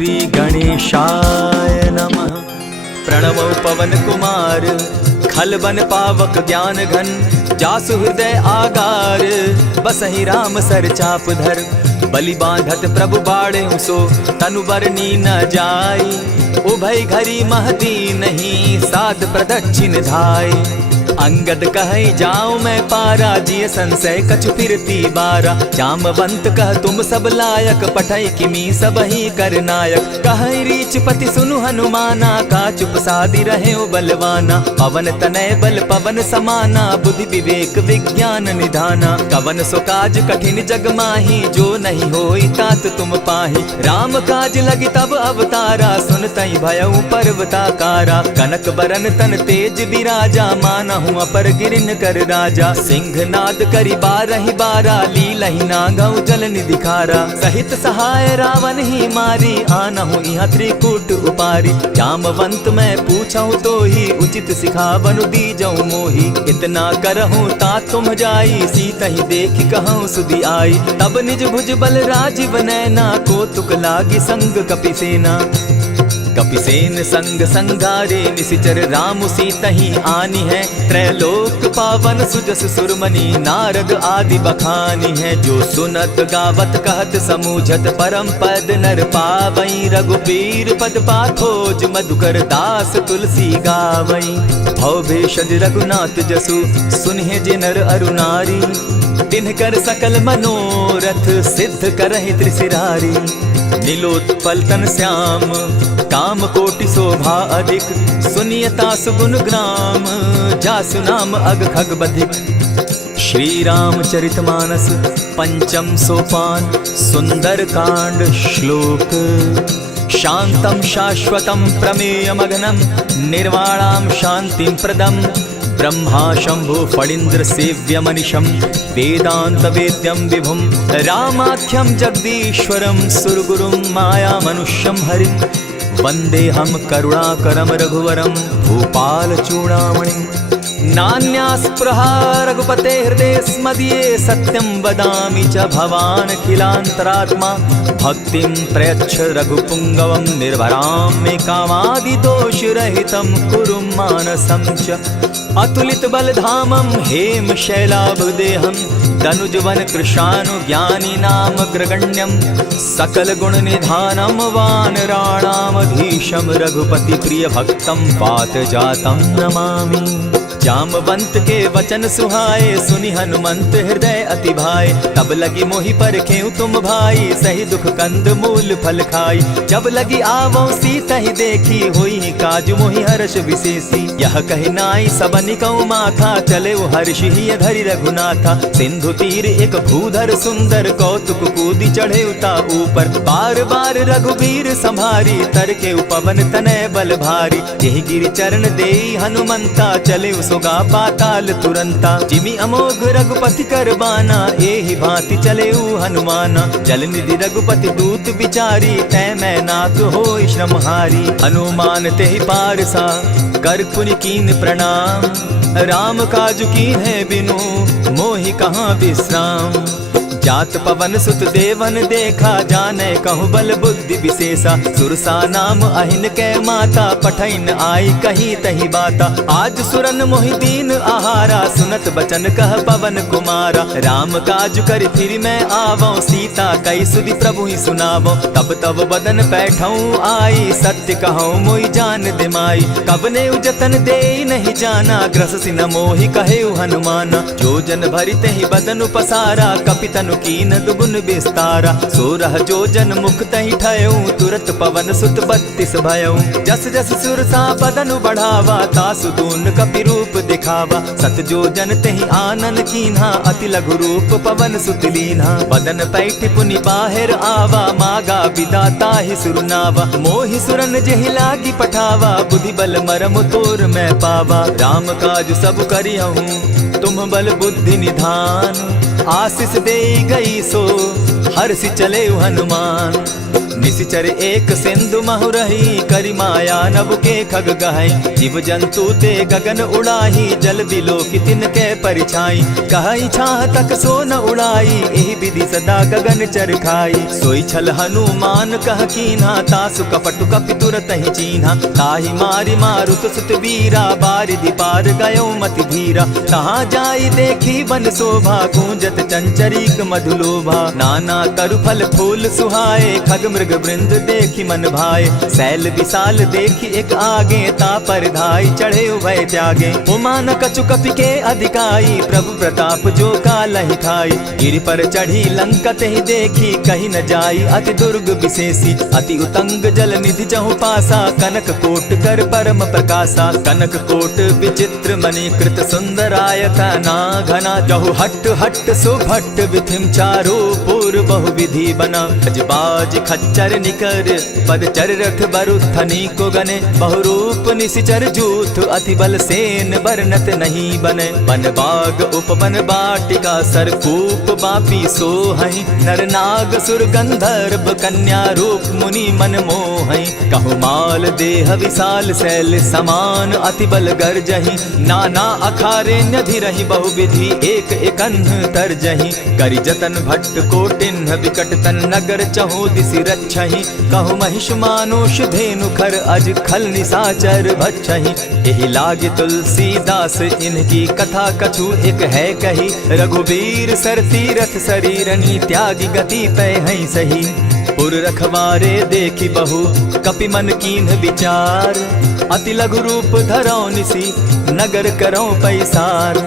श्री गणेशाय नमः। प्रणवो पवन कुमार खल बन पावक ज्ञान घन, जासु हृदय आगार बसहि राम सर चाप धर। बलि बांधत प्रभु बाढ़े सो तनु बरनी न जाई, उभय घरी महती नहीं साध प्रदक्षिण धाई। अंगद कहे जाऊं मैं पारा, जिय संशय कछु फिरती बारा। जामवंत कह तुम सब लायक, पठै किमी सब ही कर नायक। कहे रीच पति सुनु हनुमाना, का चुप सादी रहे बलवाना। पवन तनय बल पवन समाना, बुद्धि विवेक विज्ञान निधाना। कवन सो काज कठिन जग माही, जो नहीं होई तात तुम पाही। राम काज लगी तब अवतारा, सुन तई भयउ पर्वताकारा। कनक बरन तन तेज विराजा, माना अपर गिरिन कर राजा। सिंह नाद करी बारहि बारा, लीलहि नागौ जल निधि खारा। सहित सहाय रावण ही मारी, आनहु इहाँ त्रिकूट उपारी। जामवंत मैं पूछऊं तो ही, उचित सिखावनु दीजऊं मोही। इतना करहूं ता तुम जाई, सीतहि देखि कहूं सुधि आई। तब निज भुज बल राजीव नैना, को तुक लागी संग कपिसेना। कपिसेन संग संगारे, निशिचर राम सीतहि आनी है। त्रैलोक पावन सुजस सुरमणि, नारद आदि बखानी है। जो सुनत गावत कहत समूझत, परम पद नर पावई। रघुबीर पद पाखोज, मधुकर दास तुलसी गावई। भव भेषज रघुनाथ जसु, सुनहि जे नर अरु नारी। तिनकर सकल मनोरथ, सिद्ध करहि त्रिशिरारी। नीलोत्पल तन श्याम, काम कोटि शोभा अधिक। सुनियता सुगुन ग्राम, जासु नाम अग खग बधिक। श्री रामचरित मानस पंचम सोपान, सुंदर कांड श्लोक। शांतम शाश्वतम प्रमेयमघनम, निर्वाणाम शांतिम प्रदम। ब्रह्मा शंभु फणीन्द्र सेव्य मनिशम, वेदांत वेद्यम विभुम। रामाख्यम जगदीश्वरम, सुरगुरुम माया मनुष्यम हरिम। वंदे हम करुणाकरम रघुवरम, भूपाल चूड़ामणिम। नान्यास्पृहा रघुपते हृदय स्मदीये, सत्यं वदामि च भवान् खिलान्तरात्मा। भक्तिं प्रयच्छ रघुपुङ्गवं, निर्भरां मे कामादिदोषरहितं कुरु मानसं च। अतुलित बलधामं हेम शैलाभदेहं, तनुजवन कृशानु ज्ञानी नामग्रगण्यं। सकल गुण निधानं वानराणामधीशं, रघुपति प्रिय भक्तं पात जातं नमामि। जामवंत के वचन सुहाए, सुनि हनुमंत हृदय अति भाए। तब लगी मोहि परखेउ तुम भाई, सही दुख कंद मूल फल खाई। जब लगी आवो सीतहि देखी, होई काज मोहि हर्ष विशेषी। यह कहि नाई सबनि कौ माथा, चले वो हर्षि हिय धरि रघुनाथा। सिंधु तीर एक भूधर सुंदर, कौतुक कूदि चढ़े उता ऊपर। बार बार रघुबीर संभारी, तर के पवन तनय बल भारी। यही गिरि चरण देई हनुमंता, चले सोगा पाताल तुरंता। जिमि अमोघ रघुपति कर बाना, एहि भांति चले हनुमाना। जल निधि रघुपति दूत बिचारी, तै मैं नाथ होई श्रमहारी। हनुमान तेहि पारसा, कर पुनि कीन प्रणाम। राम काज कीन है बिनु, मोहि कहाँ विश्राम। जात पवन सुत देवन देखा, जाने कहु बल बुद्धि विशेषा। सुरसा नाम अहिन कै माता, पठैन आई कहीं तही बाता। आज सुरन मोहि दीन आहारा, सुनत बचन कह पवन कुमारा। राम काज कर फिर मैं आवो, सीता कई सुधि प्रभु ही सुनावो। तब तब बदन बैठऊं आई, सत्य कहूँ मोहि जान दिमाई। कब ने जतन दे नहीं जाना, ग्रस सिन मोहि कहे हनुमाना। जो जन भरित ही बदन पसारा, कपितन कीन दुगुन विस्तारा। सोरह जो जन मुख तहि ठयऊ, तुरत पवन सुत 32 भयऊ। जस जस सुरसा बदन बढ़ावा, तासु दून कपि रूप दिखावा। सत जो जन तहि आनन कीन्हा, अति लघु रूप पवन सुत लीन्हा। बदन पैठ पुनि बाहिर आवा, मागा विदाता ही सुरनावा। मोहि सुरन जेहि लागी पठावा, बुद्धि बल मरम तोर मैं पावा। राम काज सब करिहूँ, तुम बल बुद्धि निधान। आशीष दे गई सो, हर्षि चले हनुमान। निस निशिचर एक सिंधु महु रही, करि माया नभ के खग गहई। जीव जंतु ते गगन उड़ाही, जल बिलो की तिनके परिछाई। कहई छाह तक सो न उड़ाई, एहि विधि सदा गगन चर खाई। सोई छल हनुमान कह कीन्हा, तासु कपटु कपि तुरत ही चीन्हा। ताहि मारि मारुत सुत वीरा, बारिधि पार गयो मति धीरा। तहाँ जाई देखी बन शोभा, गूंजत चंचरीक मधुलोभा। नाना तरु फल फूल सुहाए, खग मृग वृंद देखी मन भाए। शैल विशाल देखी एक आगे, ता पर धाई चढ़े उभय त्यागे। उमान कछु कपि के अधिकाई, प्रभु प्रताप जो कालहि खाई। गिरि पर चढ़ी लंका तेहि देखी, कही न जाई अति दुर्ग विशेषी। अति उतंग जल निधि चहु पासा, कनक कोट कर परम प्रकाशा। कनक कोट विचित्र मणि कृत सुंदरायत ना घना। जहु हट हट सुभट विधिम चारो पूर बहु विधि बना। अजबाज खच्चर निकर पद चर रथ बरुथनी को गने। बहुरूप निशिचर जूथ अति बल सेन बरनत नहीं बने। बन बाग उपवन बाटिका सरकूप बापी सोहई। नर नाग सुर गंधर्व कन्या रूप मुनि मन मोहई। कहु माल देह विशाल शैल समान, अति बल गर्जहि। नाना अखारे न्यधिरहि बहुविधि, एक एकन्ह तरजहि। करि जतन भट्ट कोटिन्ह विकट तन नगर, चहु दिसि रक्षहि। कहु महिष मानुष धेनु खर, अज खल निशाचर भक्षहि। एहि लागे तुलसीदास इनकी कथा, कछु एक है कही। रघुबीर सर तीरथ शरीरनी, त्यागी गति पै हैं सही। पुर रखवारे देखी बहु, कपि मन कीन्ह विचार। अति लघु रूप धरौ निसी, नगर करौ पैसार।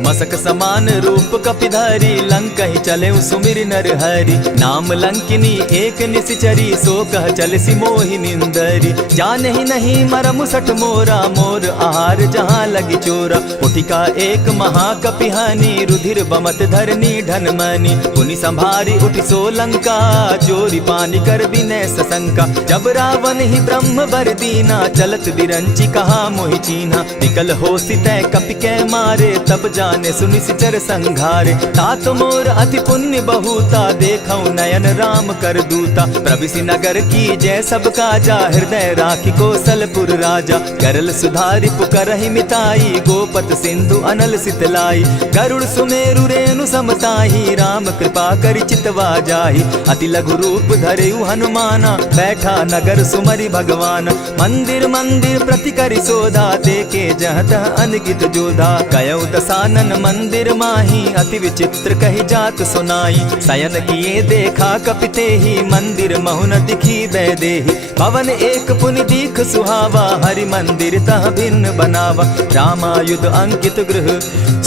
मसक समान रूप कपिधारी, लंकहि चले सुमिर नर हरि। नाम लंकिनी एक निशिचरी, सो कह चल सी मोहि निंदरी। जानहि नहीं मरम सठ मोरा, मोर आहार जहाँ लगी चोरा। उठिका एक महाकपिहानी, रुधिर बमत धरनी ढनमनी। पुनि संभारी उठि सो लंका, चोरी पानी कर बिनै सशंका। जब रावण ही ब्रह्म बर दीना, चलत बिरंची कहा मोहि चीन्हा। निकल होसि तै कपि कै मारे, तब जाने सुनिशिचर संघारे। तात मोर अति पुण्य बहुता, देखौ नयन राम कर दूता। प्रविशि नगर की जय सब काजा, हृदय राखी कौशलपुर राजा। करल सुधारि पुकरहि मिताई, गोपत सिंधु अनल सितलाई। गरुड़ सुमेरु रेणु समताही, राम कृपा करि चितवा जाहि। अति लघु रूप धरेउ हनुमाना, बैठा नगर सुमरि भगवान। मंदिर मंदिर प्रति करि सोधा, देखे जह तह अनगित जोधा। कयौ दसानन मंदिर माही, अति विचित्र कही जात सुनाई। शयन किए देखा कपिते ही, मंदिर महु न दिखी बैदेही। भवन एक पुनि दीख सुहावा, हरि मंदिर तह भिन्न बनावा। रामायुध अंकित गृह,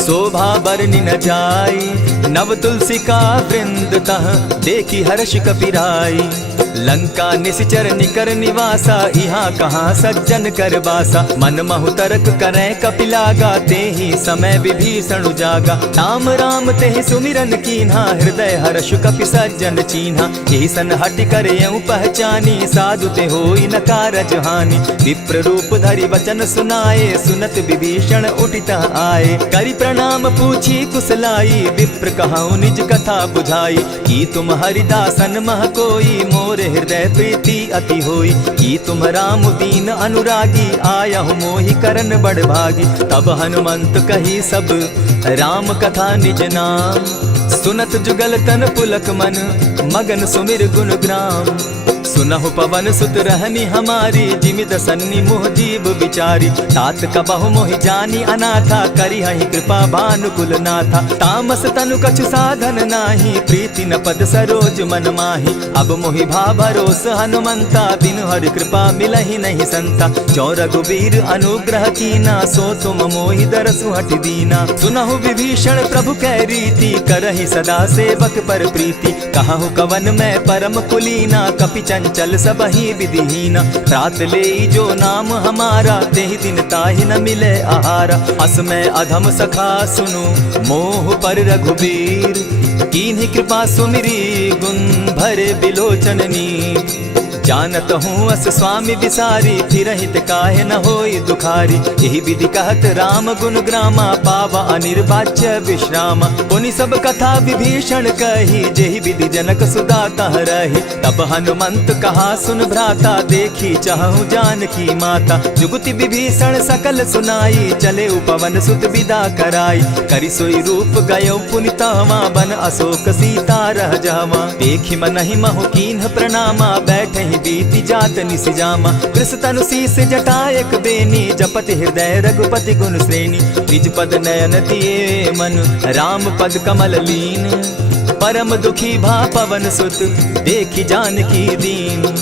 शोभा बरनि न जाई। नव तुलसी का वृंद तह, देखी हर्ष कपिराई। लंका निशिचर निकर निवासा, यहाँ कहाँ सज्जन कर बासा। मन महु तरक करै कपिलागा, तेहि समय विभीषण जागा। राम राम तेहि सुमिरन कीन्हा, हृदय हर्ष कपि सज्जन चीन्हा। एहि सन हटि कर यऊ पहचानी, साधु ते होई न कारज हानि। विप्र रूप धरि वचन सुनाए, सुनत विभीषण उठितः आए। करि प्रणाम पूछी कुशलाई, विप्र कहऊँ निज कथा बुझाई। कि तुम हरिदासन मह कोई, मोर हृदय प्रीति अति होई। कि तुम राम दीन अनुरागी, आयहु मोहि करन बड़ भागी। तब हनुमंत कही सब राम कथा निज नाम, सुनत जुगल तन पुलक मन, मगन सुमिर गुण ग्राम। सुनहु पवन सुत रहनी हमारी, जिमित सन्नि मुह जीव विचारी। तात कबहु मोहि जानी अनाथा, करी हहि कृपा भानुकुल नाथा। तामस तनु कछु साधन नाही, प्रीति न पद सरोज मन माही। अब मोहि भा भरोस हनुमंता, बिनु हरि कृपा मिलहि नहीं संता। जो रघुबीर अनुग्रह कीना, सो तुम मोहि दरसु हटि दीना। सुनहु विभीषण प्रभु कै रीति, करहि सदा सेवक पर प्रीति। कहहु कवन मैं परम कुलीना, कपि चंचल सबहि विधिहीना। रात ले जो नाम हमारा, तेहि दिन ताहि न मिले आहारा। अस मैं अधम सखा सुनु, मोह पर रघुबीर। कीन्हि कृपा सुमिरी, गुण भरे बिलोचन नीर। जानत हूँ अस स्वामी विसारी, फिर हित काहे न होई दुखारी। यही विधि कहत राम गुण ग्रामा, पावा अनिर्वाच्य विश्राम। पुनि सब कथा विभीषण कही, जेहि विधि जनक सुदा तह रही। तब हनुमंत कहा सुन भ्राता, देखी चाहूँ जानकी माता। जुगति विभीषण सकल सुनाई, चले उपवन सुत विदा कराई। करि सोई रूप गयो पुनि तहवा, बन अशोक सीता रह जावा। देखि मनहि महु कीन्ह प्रणामा, बैठहि बीति जात निस जामा। कृष तनु शीस जटा एक बेनी, जपति हृदय रघुपति गुण श्रेणी। निज पद नयन दिए मन, राम पद कमल लीन। परम दुखी भा पवन सुत, देखि जानकी दीन।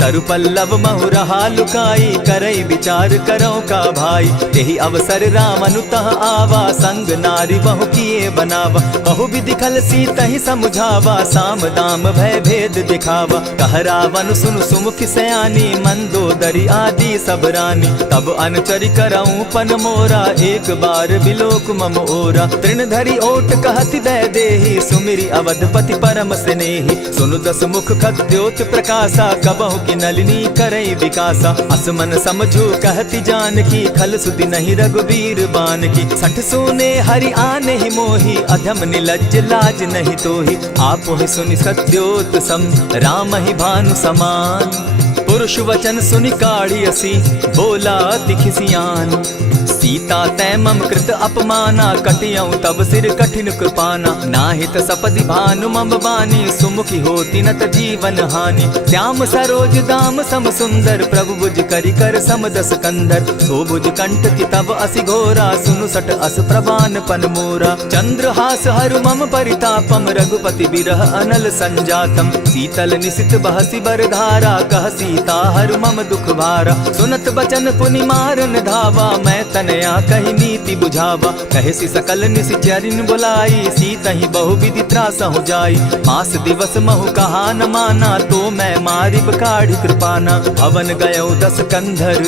तरु पल्लव महु रहा लुकाई, करई विचार करो का भाई। तेहि अवसर राम अनुतः आवा, संग नारी बहु किए बनावा। बहु विधि खल सीतहि समुझावा, साम दाम भय भेद दिखावा। कह रावण सुन सुमुख सयानी, मंदोदरी आदि सब रानी। तब अनुचरि करऊं पन मोरा, एक बार बिलोक मम ओरा। तृण धरि ओट कहत दय देहि, सुमिरि अवधपति परम स्नेही। सुनु दस मुख खद्योत प्रकाशा, कबहु की नलिनी करई विकासा। असमन समझो कहती जानकी, खल सुधि नहीं रघुवीर बान की। सठ सोने हरि आने ही मोही, अधम निलज्ज लाज नहीं तोही। आपो ही सुनि सत्योत सम, राम ही भानु समान। पुरुष वचन सुनि काढ़ियसी, बोला अति खिसियान। सीता तै मम कृत अपमाना, कटियऊं तब सिर कठिन कृपाना। नाहित सपदि भानु मम बानी, सुमुखी होती नत जीवन हानि। श्याम सरोज दाम सम सुंदर, प्रभु भुज करि कर सम दस कंधर। सो भुज कंठ की तब असि घोरा, सुनु सट अस प्रवान पन मोरा। चंद्रहास हरु मम परितापम, रघुपति बिरह अनल संजातम। शीतल निशित बहसी बरधारा, कह सीता हरु मम दुख भारा। सुनत बचन पुनि मारन धावा, मैं तनया कही नीति बुझावा। कहे सकल निशिचरिन बुलाई, सीतहि बहु विधि त्रास हो जाई। मास दिवस महु कहा न माना, तो मैं मारिब काढ़ी कृपाना। भवन गयो दस कंधर,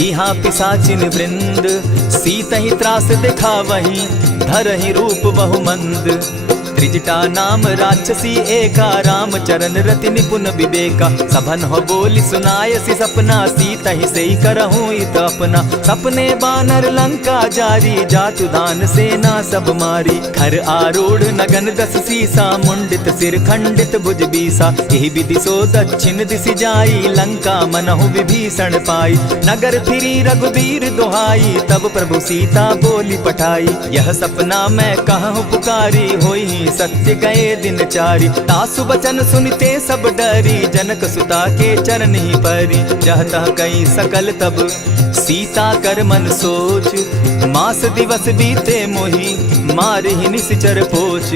इहाँ पिशाचिन वृंद। सीतहि त्रास दिखावहि, धरहि रूप बहु मंद। त्रिजटा नाम राक्षसी एका, राम चरण रति निपुण विवेका। सभन हो बोली सुनायसी सपना, सीतहि सेई करहूँ इत अपना। सपने बानर लंका जारी, जातु दान सेना सब मारी। खर आरूढ़ नगन दस सीसा, मुंडित सिर खंडित भुज बीसा। यही विधि सो दक्षिण दिशि जाई, लंका मनहु विभीषण पाई। नगर फिरी रघुवीर दुहाई, तब प्रभु सीता बोली पठाई। यह सपना मैं कहूँ पुकारी, होई सत्य गए दिन चारी। तासु बचन सुनते सब डरी, जनक सुता के चरण ही परी। जहता कई सकल तब सीता कर मन सोच, मास दिवस बीते मोही, मार ही निश्चर पोच।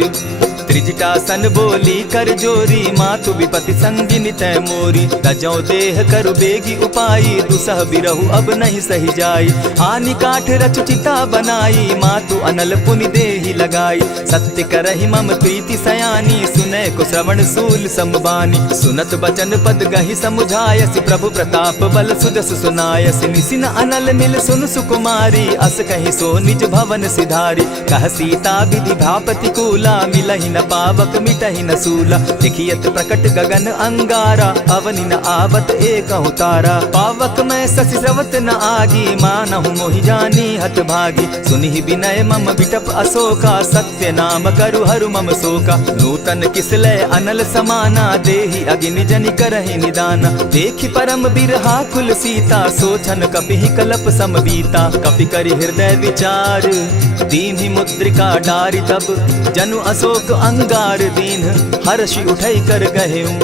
त्रिजटा सन बोली कर जोरी, मातु विपति संगिनी तै मोरी। तजौ देह करु बेगी उपाई, दुसह बिरहु अब नहीं सही जाई। हानि काठ रचु चिता बनाई, मातु अनल पुनि देहि लगाई। सत्य करहि मम प्रीति सयानी, सुनै को श्रवण सूल समबानी। सुनत बचन पद गहि समुझायसि, प्रभु प्रताप बल सुजस सुनायसि। निसिन अनल मिल सुन सुकुमारी, अस कहि सो निज भवन सिधारी। कह सीता विधि भापति कूला, मिलहि न पावक मिटहि न सूला। देखियत प्रकट गगन अंगारा, अवनि न आवत एकहु तारा। पावक मैं शशि स्रवत न आगी, मानहु मोहि जानी हत भागी। सुनिहि विनय मम बिटप अशोका, सत्य नाम करु हरु मम शोका। नूतन किसलय अनल समाना, देहि अगिनि जनि करहि निदाना। देखि परम बिरहा कुल सीता, सोचन कपिहि कलप सम बीता। कपि करि हृदय विचार, दीन्हि मुद्रिका डारि। तब जनु अशोक अंगार दीन, हर्षि उठई कर गहेऊं।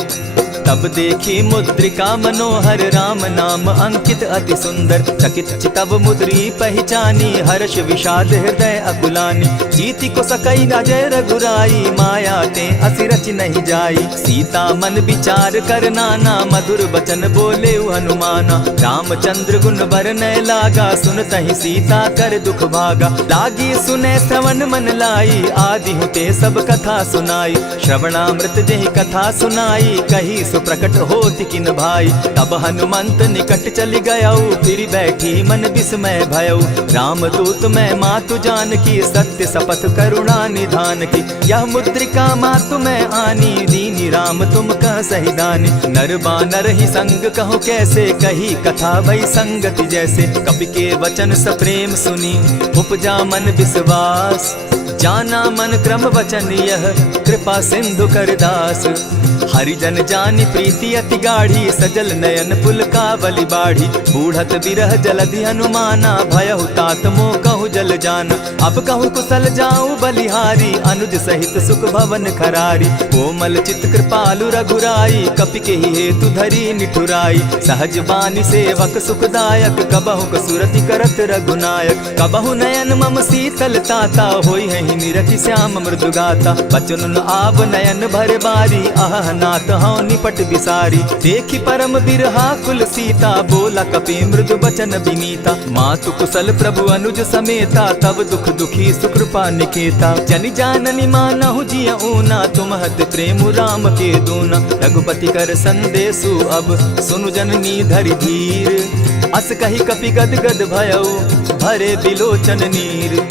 तब देखी मुद्रिका मनोहर, राम नाम अंकित अति सुंदर। चकित चितव मुद्री पहचानी, हर्ष विषाद हृदय अकुलानी। जीति को सकई न जय रघुराई, माया ते असि रचि नहीं जाई। सीता मन विचार कर नाना, मधुर बचन बोले हनुमाना। रामचंद्र गुण बरनय लागा, सुनतहि सीता कर दुख भागा। लागी सुने श्रवण मन लाई, आदि होते सब कथा सुनाई। श्रवणामृत जेहि कथा सुनाई, कही प्रकट होति किन भाई। तब हनुमंत निकट चली गयऊ, फिर बैठी मन विस्मय भयऊ। राम दूत मैं मातु जान की, सत्य शपथ करुणा निधान की। यह मुद्रिका मातु मैं आनी, दीनी सुनी राम तुम कह सही दानी। नर बानर ही संग कहो कैसे, कही कथा भई संगति जैसे। कपि के वचन सप्रेम सुनी उपजा मन विश्वास, जाना मन क्रम वचन यह कृपा सिंधु कर दास। हरिजन जानी प्रीति अति गाढ़ी, सजल नयन पुलकावली बाढ़ी। बूढ़त बिरह जलधि हनुमाना, भयहु तात मोह कहु जल जाना। अब कहु कुशल जाऊं बलिहारी, अनुज सहित सुख भवन खरारी। कोमल चित कृपालु रघुराई, कपि के ही हेतु धरी निठुराई। सहज बानी सेवक सुखदायक, कबहु कसुरति करत रघुनायक। कबहु नयन मम शीतल ताता, होई है निरखि श्याम मृदु गाता। बचन आव नयन भर बारी, आह नाथ हौ निपट बिसारी। देखी परम बिरहा कुल सीता, बोला कपि मृदु बचन विनीता। मातु कुशल प्रभु अनुज समेता, तब दुख दुखी सुकृपा निकेता। जनि जाननी मानहु जिय ऊना, तुम हत प्रेम राम के दूना। रघुपति कर संदेशु अब सुनु जननी धरि धीर। अस कही कपि गद गद भयउ, भरे बिलोचन नीर।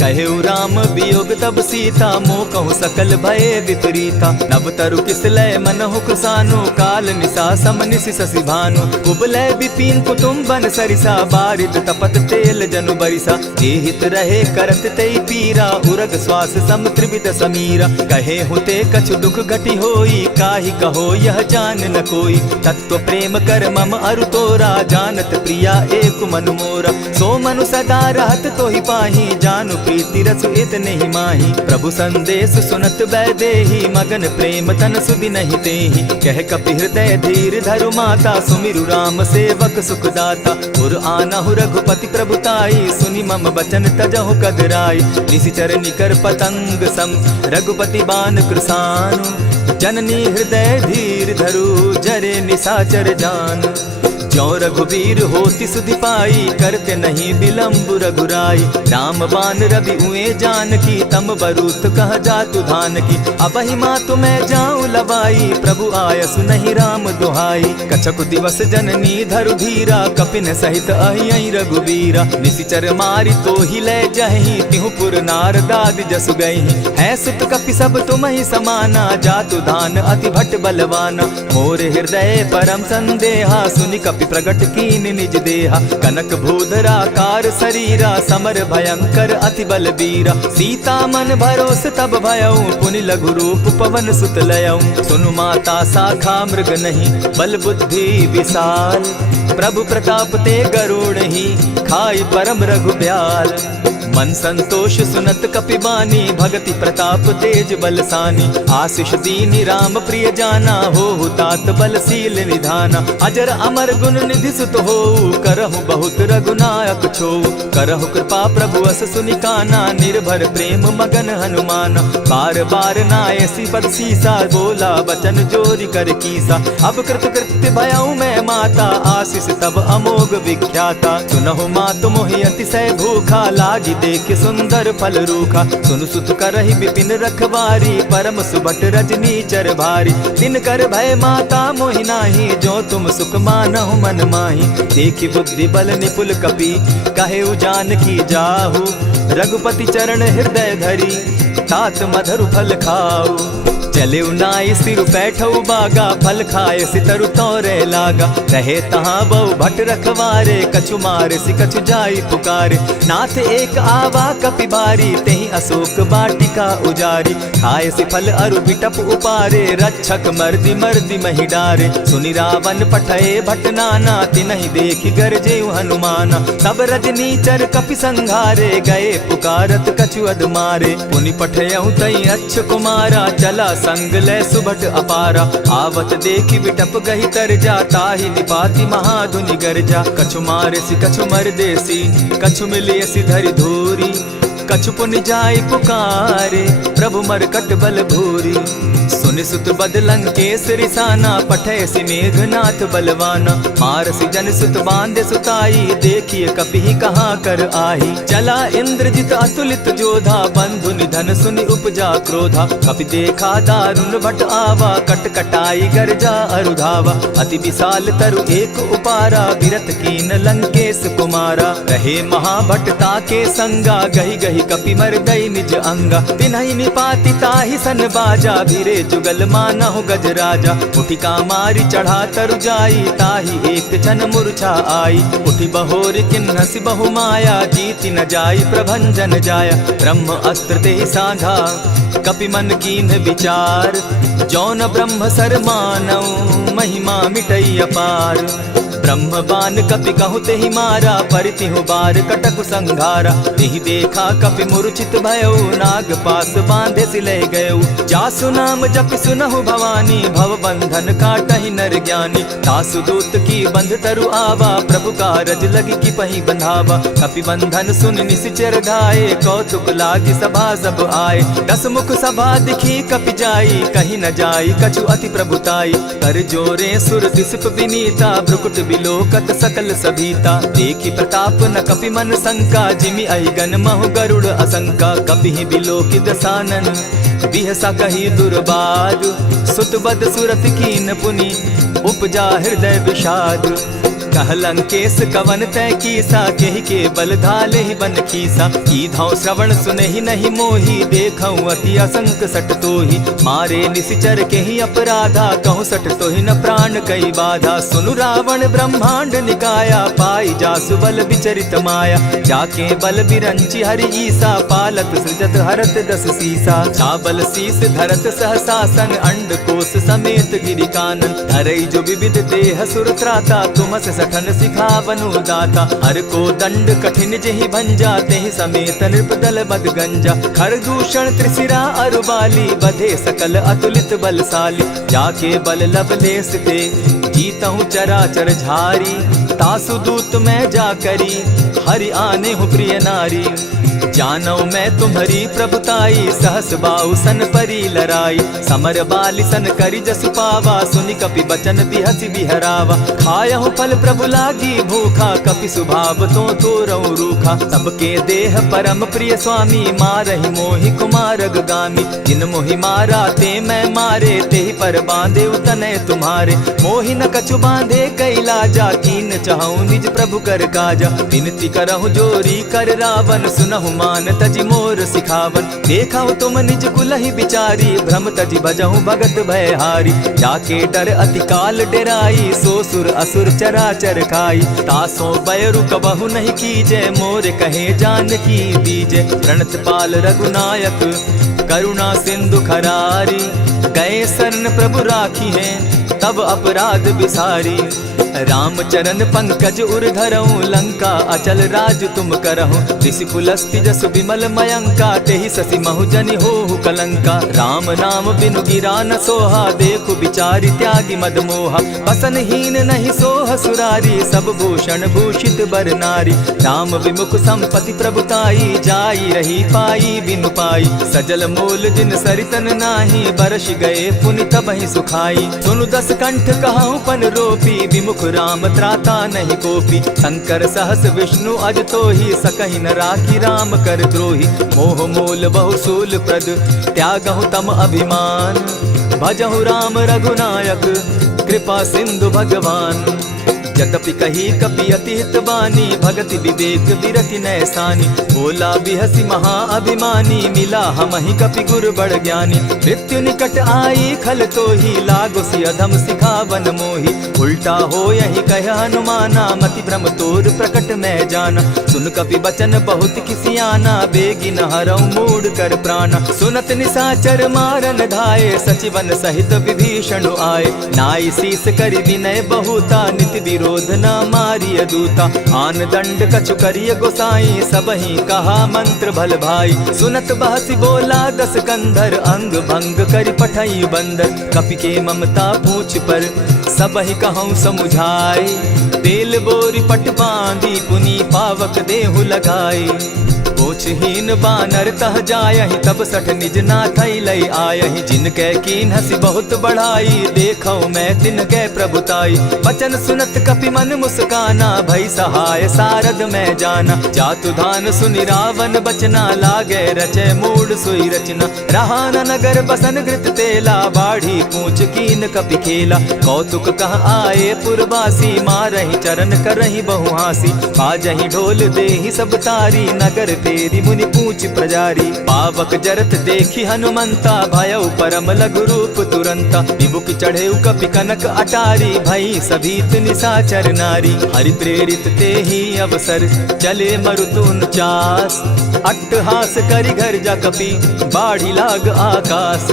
कहेउ राम वियोग तब सीता, मोह कहूँ सकल भये विपरीता। नव तरु किस लय मनहु कृसानु, काल निशा सम निशि शशि भानु। कुबलय विपिन कुटुम्बन सरिसा, बारिद तपत तेल जनु बरिसा। जेहित रहे करत तेई पीरा, उरग श्वास सम त्रिविध समीरा। कहे हुते कछु दुख घटी होई, काहि कहो यह जान न कोई। तत्व प्रेम कर मम अरु तोरा, जानत प्रिया एक मनु मोरा। सो मनु सदा रहत तोहि पाही, जानु प्रीति रस इतने ही माही। प्रभु संदेश सुनत बैदेही, मगन प्रेम तन सुधि नहीं तेहि। कह कपि हृदय धीर धरु माता, सुमिरु राम सेवक सुखदाता। उर आनहु रघुपति प्रभुताई, सुनि मम बचन तजहु कदराई। निशिचर निकर पतंग सम, रघुपति बान कृसानु। जननी हृदय धीर धरु, जरे निशाचर जान। ज्यों रघुवीर होति सुधि पाई, करते नहीं विलम्ब रघुराई। राम बान रवि उए जानकी, तम बरूथ कह जातु धान की। अबहि मातु मैं जाऊं लवाई, प्रभु आयसु नहीं राम दुहाई। कछक दिवस जननी धरु धीरा, कपिन सहित अहियहि रघुवीरा। निशिचर मारि तोहि लै जहि, तिहु पुर नारदादि जसु गहि। है सुत कपि सब तुमहि समाना, जातु धान अति भट बलवाना। मोर हृदय परम संदेहा, सुनि कपि प्रगट कीन निज देहा। कनक भूधरा कार शरीरा, समर भयंकर अति बलबीरा। सीता मन भरोस तब भयउ, पुनि लघु रूप पवन सुत लयउ। सुनु माता शाखा मृग नहीं, बल बुद्धि विशाल। प्रभु प्रताप ते गरुड़ ही, खाई परम रघुब्याल। मन संतोष सुनत कपिबानी, भगति प्रताप तेज बलसानी। आशीष दीनी राम प्रिय जाना, हो तात बलशील निधाना। अजर अमर गुण निधि सुत हो, करहु बहुत रघुनायक छो। करहु कृपा प्रभु अस सुनिकाना, निर्भर प्रेम मगन हनुमाना। बार बार नायसी पद सीसा, बोला बचन जोरी कर कीसा। अब कृत कृत्य भयउ मैं माता, आशीष तब अमोघ विख्याता। सुनहु मातु मोहि अतिशय भूखा, लागी देख सुंदर फल रूखा। सुन सुत करहि विपिन रखवारी, परम सुबट रजनी चर भारी। दिन कर भय माता मोहि नाही, जो तुम सुख मानहु मन माही। देखि बुद्धि बल निपुल कपि, कहेउ जानकी जाहु। रघुपति चरण हृदय धरी, तात मधुर फल खाऊ। चले नाई सिर बैठऊ बागा, फल खाए सितरु तोरे लागा। रहे तहाँ बहु भट रखवारे, कछु मार सि कछु जाई पुकारे। नाथ एक आवा कपि बारी, तेहि अशोक बाटिका उजारी। खाए सि फल अरु बिटप उपारे, रक्षक मर्दि मर्दि महि डारे। सुनि रावण पठये भट नाना, तिनहि देखि गरजेउ हनुमाना। तब रजनीचर कपि संघारे, गए पुकारत कछु अधमारे। पुनि पठयउ तई अच्छ कुमारा, चला संग ले सुभट अपारा। आवत देखि बिटप गहि तर जा, ताहि निपाति महाधुनि गर्जा। कछु मारेसि कछु मरदेसी, कछु मिलियसि धरि धूरी। कछु पुनि जाई पुकारे, प्रभु मरकट बल भूरी। सुनि सुत बद लंकेश रिसाना, पठयसि मेघनाथ बलवाना। मारसि जन सुत बांधे सुताई, देखिए कपि कहाँ कर आही। चला इंद्रजित अतुलित जोधा, बंधु निधन सुनि उपजा क्रोधा। कपि देखा दारुण भट आवा, कट कटाई गर्जा अरुधावा। अति विशाल तरु एक उपारा, विरत कीन लंकेश कुमारा। रहे महाभट ताके संगा, गहि गहि कपि मरदई निज अंगा। तिन्हि निपाति ताहि सन बाजा, भिरे जुगल मानहु गजराजा। उठि कामारी चढ़ा तरु जाई, ताहि एक छन मूर्छा आई। उठि बहोर किन्हसि बहु माया, जीति न जाई प्रभंजन जाया। ब्रह्म अस्त्र ते साधा कपि मन कीन्ह विचार, जौन ब्रह्म सर मानौ महिमा मिटई अपार। ब्रह्म बान कपि कहु तेहि मारा, परितिहु बार कटकु संघारा। तेहि देखा कपि मूर्छित भयउ, नाग पास बांधे सिलय गयउ। जासु नाम जपि सुनहु भवानी, भव बंधन काटहि नर ज्ञानी। तासु दूत की बंध तरु आवा, प्रभु कारज लगी की पहि बंधावा। कपि बंधन सुन निसिचर धाये, कौतुक लागी सभा सब आए। 10 मुख सभा दिखी कपि जाई, कहीं न जाई कछु अति प्रभुताई। कर जोरे सुर दिसप विनीता, भ्रुकुट बिलोकत सकल सभीता। देखी प्रताप न कपि मन शंका, जिमि अहिगन महु गरुड़ असंका। कपि बिलोकि दसानन बिहसा कही दुर्बाद, सुत बद सुरत कीन पुनि उपजा हृदय विषाद। कहलंकेश कवन तय कीसा, केहि के बल धाले ही बन खीसा। कीधौ श्रवण सुनहि नहीं मोही, देखऊं अति असंक सट तोहि। मारे निसिचर केहि अपराधा, कहूँ सट तोहि न प्राण कई बाधा। सुनु रावण ब्रह्मांड निकाया, पाई जासु बल विचरित माया। जाके बल बिरंचि हरि ईसा, पालत सृजत हरत 10 सीसा। चावल शीस धरत सहसासन, अंड कोश समेत गिरि कानन। धरई जो विविध देह सुर त्राता, तुमस सठन सिखावनु दाता। हर को दंड कठिन जेहि भंजा, तेहि समेत नृपदल मद गंजा। खरदूषण त्रिशिरा अरुबाली, बधे सकल अतुलित बलशाली। जाके बल लवलेस ते जीतहु चराचर झारी। तासु दूत मैं जा करी, हरि आने हूँ प्रिय नारी। जानौ मैं तुम्हारी प्रभुताई, सहस बाहु सन परी लराई। समर बाली सन करी जसु पावा, सुनि कपि बचन बिहसि बिहरावा। खायहु फल प्रभु लागी भूखा, कपि सुभाव तो तोरऊ रूखा। सबके देह परम प्रिय स्वामी, मारहि मोहि कुमारग गामी। जिन मोहि मारा ते मैं मारे, तेहि पर बांधे उतने तुम्हारे। मोहि न कछु बांधे कैला जा, कीन चहु निज प्रभु कर काजा। विनती करहु जोरी कर रावण, सुनहु मान तजि मोर सिखावन। देखहु तुम निज कुलहि बिचारी, भ्रम तजि भजहु भगत भयहारी। जाके डर अति काल डेराई, सो सुर असुर चराचर खाई। तासो बैरु कबहु नहीं कीजे, मोर कहे जानकी दीजे। प्रणत पाल रघुनायक करुणा सिंधु खरारी। गए शरण प्रभु राखी हैं, तब अपराध बिसारी। राम चरण पंकज उर धरऊं, लंका अचल राज तुम करहूं। ऋषि पुलस्ति जस विमल मयंका, तेहि ससि महु जनि होहु कलंका। राम नाम बिनु गिरा न सोहा, देखु बिचारी त्यागी मद मोहा। बसनहीन नहीं सोह सुरारी, सब भूषण भूषित बर नारी। राम विमुख संपति प्रभुताई, जाई रही पाई बिनु पाई। सजल मोल जिन सरितन नाही, बरस गए पुनि तबहि सुखाई। सुनु 10 कंठ कहूँ पन रोपी, विमुख राम त्राता नहीं कोपी। शंकर सहस विष्णु अज तो ही, सकहि न राखी राम कर द्रोही। मोह मूल बहु सूल प्रद, त्यागहु तम अभिमान। भजहु राम रघुनायक, कृपा सिंधु भगवान। यद्यपि कही कपि अति हितवानी, भगति विवेक विरति नैसानी। बोला बिहसी महा अभिमानी, मिला हमहि कपि गुर बड़ ज्ञानी। मृत्यु निकट आई खल तो ही, लागो सि अधम सिखावन मोही। उल्टा हो यही कह हनुमाना, मति भ्रम तोर प्रकट मैं जाना। सुन कपि बचन बहुत किसियाना, बेगी न हरऊ मूड कर प्राणा। सुनत निसाचर मारन धाये, सचिवन सहित विभीषण आए। नाई शीस करि विनय बहुता, नित विरोध न मारिय दूता। आन दंड कछु करिय गोसाई, सबहि कहा मंत्र भल भाई। सुनत बहसी बोला 10 कंधर, अंग भंग करि पठई बंदर। कपि के ममता पूछ पर, सबहि कहूँ समुझाए। तेल बोरी पट बांधी, पुनि पावक देहु लगाई। पूछहीन बानर तह जायहि, तब सठ निज नाथई लई आयहि। जिनके कीन हसी बहुत बढ़ाई, देखौ मैं तिनके प्रभुताई। बचन सुनत कपि मन मुस्काना, भई सहाय सारद मैं जाना। जातु धान सुनि रावण बचना, लागे रचे मूड सोई रचना। रहा न नगर बसन घृत तेला, बाढ़ी पूछ कीन कपि खेला। कौतुक कह आए पुरवासी, मारहि चरण करहि बहु हासी। बाजहि ढोल देहि सब तारी, नगर ते घेरी मुनि पूछ प्रजारी। पावक जरत देखी हनुमंता, भयउ परम लघु रूप तुरंता। विमुख चढ़े कपि कनक अटारी, भई सभीत निशाचर नारी। हरि प्रेरित ते ही अवसर, चले मरुत 49। अट्टहास करि घर जा कपि, बाढ़ी लाग आकाश।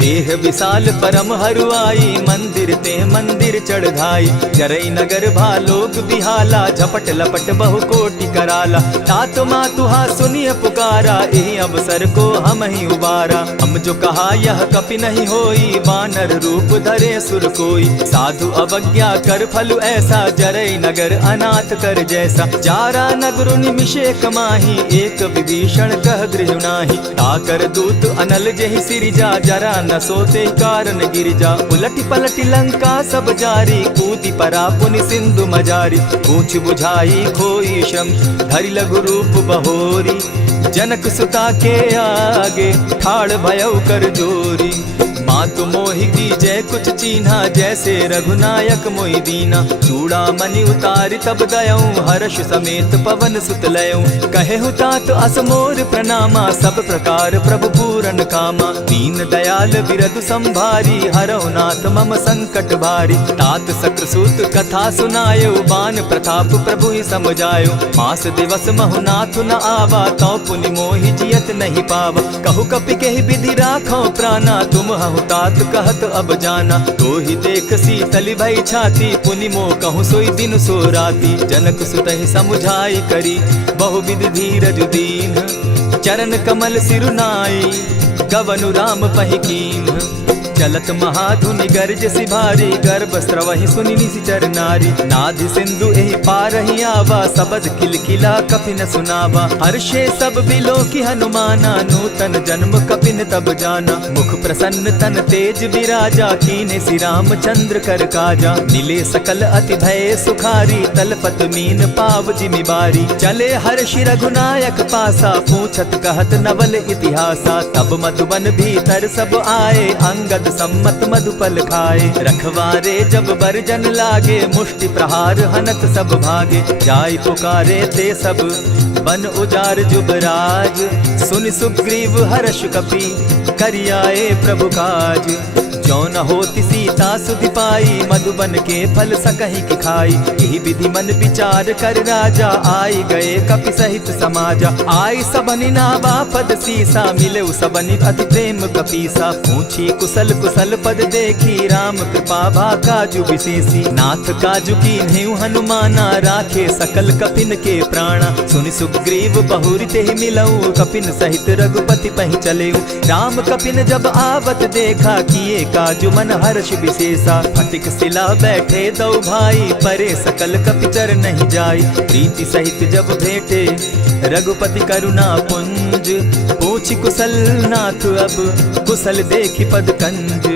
देह विशाल परम हरुआई, मंदिर ते मंदिर चढ़ाई। जरई नगर भालोग बिहाला, झपट लपट बहु कोटि कराला। तात मातुहा सुनिय पुकारा, एहि अवसर को हम ही उबारा। हम जो कहा यह कपि नहीं होई, बानर रूप धरे सुर कोई। साधु अवज्ञा कर फल ऐसा, जरई नगर अनाथ कर जैसा। जारा नगर निमिषे कमाही, एक विभीषण कह गृह नाही। ताकर दूत अनल जेहि सिरिजा, जरा न सोते कारण गिरिजा। उलटी पलटी लंका सब जारी, कूदी परा पुनि सिंधु मजारी। पूछ बुझाई खोई श्रम, धरि लघु रूप बहोरी। जनक सुता के आगे, ठाड़ भयउ कर जोरी। मातु मोहि दीजै कुछ चीन्हा, जैसे रघुनायक मोहि दीना। चूड़ा मणि उतारि तब दयऊं, हर्ष समेत पवन सुत लयऊं। कहे तात असमोर प्रणामा, सब प्रकार प्रभु पूरन कामा। दीन दयाल बिरदु संभारी, हरौ नाथ मम संकट भारी। तात सक्रसूत कथा सुनायो, बान प्रताप प्रभु ही समझायो। मास दिवस महु नाथ न आवा, तौ पुनि मोहि जियत नहीं पावा। कहु कपि केहि विधि राखो प्राणा, तुम हहु तात कहत अब जाना। तो ही देख शीतल भई छाती, पुनि मो कहूँ सोई दिन सो राती। जनक सुतहि समुझाई करी, बहुविधि धीरज दीन। चरण कमल सिरुनाई, गवनु राम पहि कीन। चलत महाधुनि गर्ज सिभारी, गर्भ स्रवहि सुनि निशिचर नारी। नाधि सिंधु एहि पारहि आवा, सबद किलकिला कपि न सुनावा। हर्षे सब बिलोकी हनुमाना, नूतन जन्म कपिन तब जाना। मुख प्रसन्न तन तेज विराजा, कीने श्री रामचंद्र कर काजा। मिले सकल अति भय सुखारी, तलपत मीन पाव जिमि बारी। चले हर्षि रघुनायक पासा, पूछत कहत नवल इतिहासा। तब मधुबन भीतर सब आए, अंगद सम्मत मधुपल खाए। रखवारे जब बरजन लागे, मुष्टि प्रहार हनत सब भागे। जाय पुकारे ते सब, बन उजार जुबराज। सुनि सुग्रीव हर्ष कपि, करियाए प्रभु काज। जो न होती सीता सुधि पाई, मधुबन के फल सकहि की खाई। यही विधि मन विचार कर राजा, आई गए कपि सहित समाजा। आई सबनि नावा पद सीसा, मिले सबनि अति प्रेम कपीसा। पूछी कुशल कुशल पद देखी, राम कृपा भा काजु विशेषी। नाथ काजु कीन्हेउ हनुमाना, राखे सकल कपिन के प्राणा। सुनि सुग्रीव बहुरि तेहि मिलऊ, कपिन सहित रघुपति पहि चलेऊ। राम कपिन जब आवत देखा, किए काजु मन हर्ष विशेषा। फटिक सिला बैठे दो भाई, परे सकल कपिचर नहीं जाई। प्रीति सहित जब भेटे, रघुपति करुणा पुंज। पूछ कुशल नाथ अब, कुशल देखि पद कंज।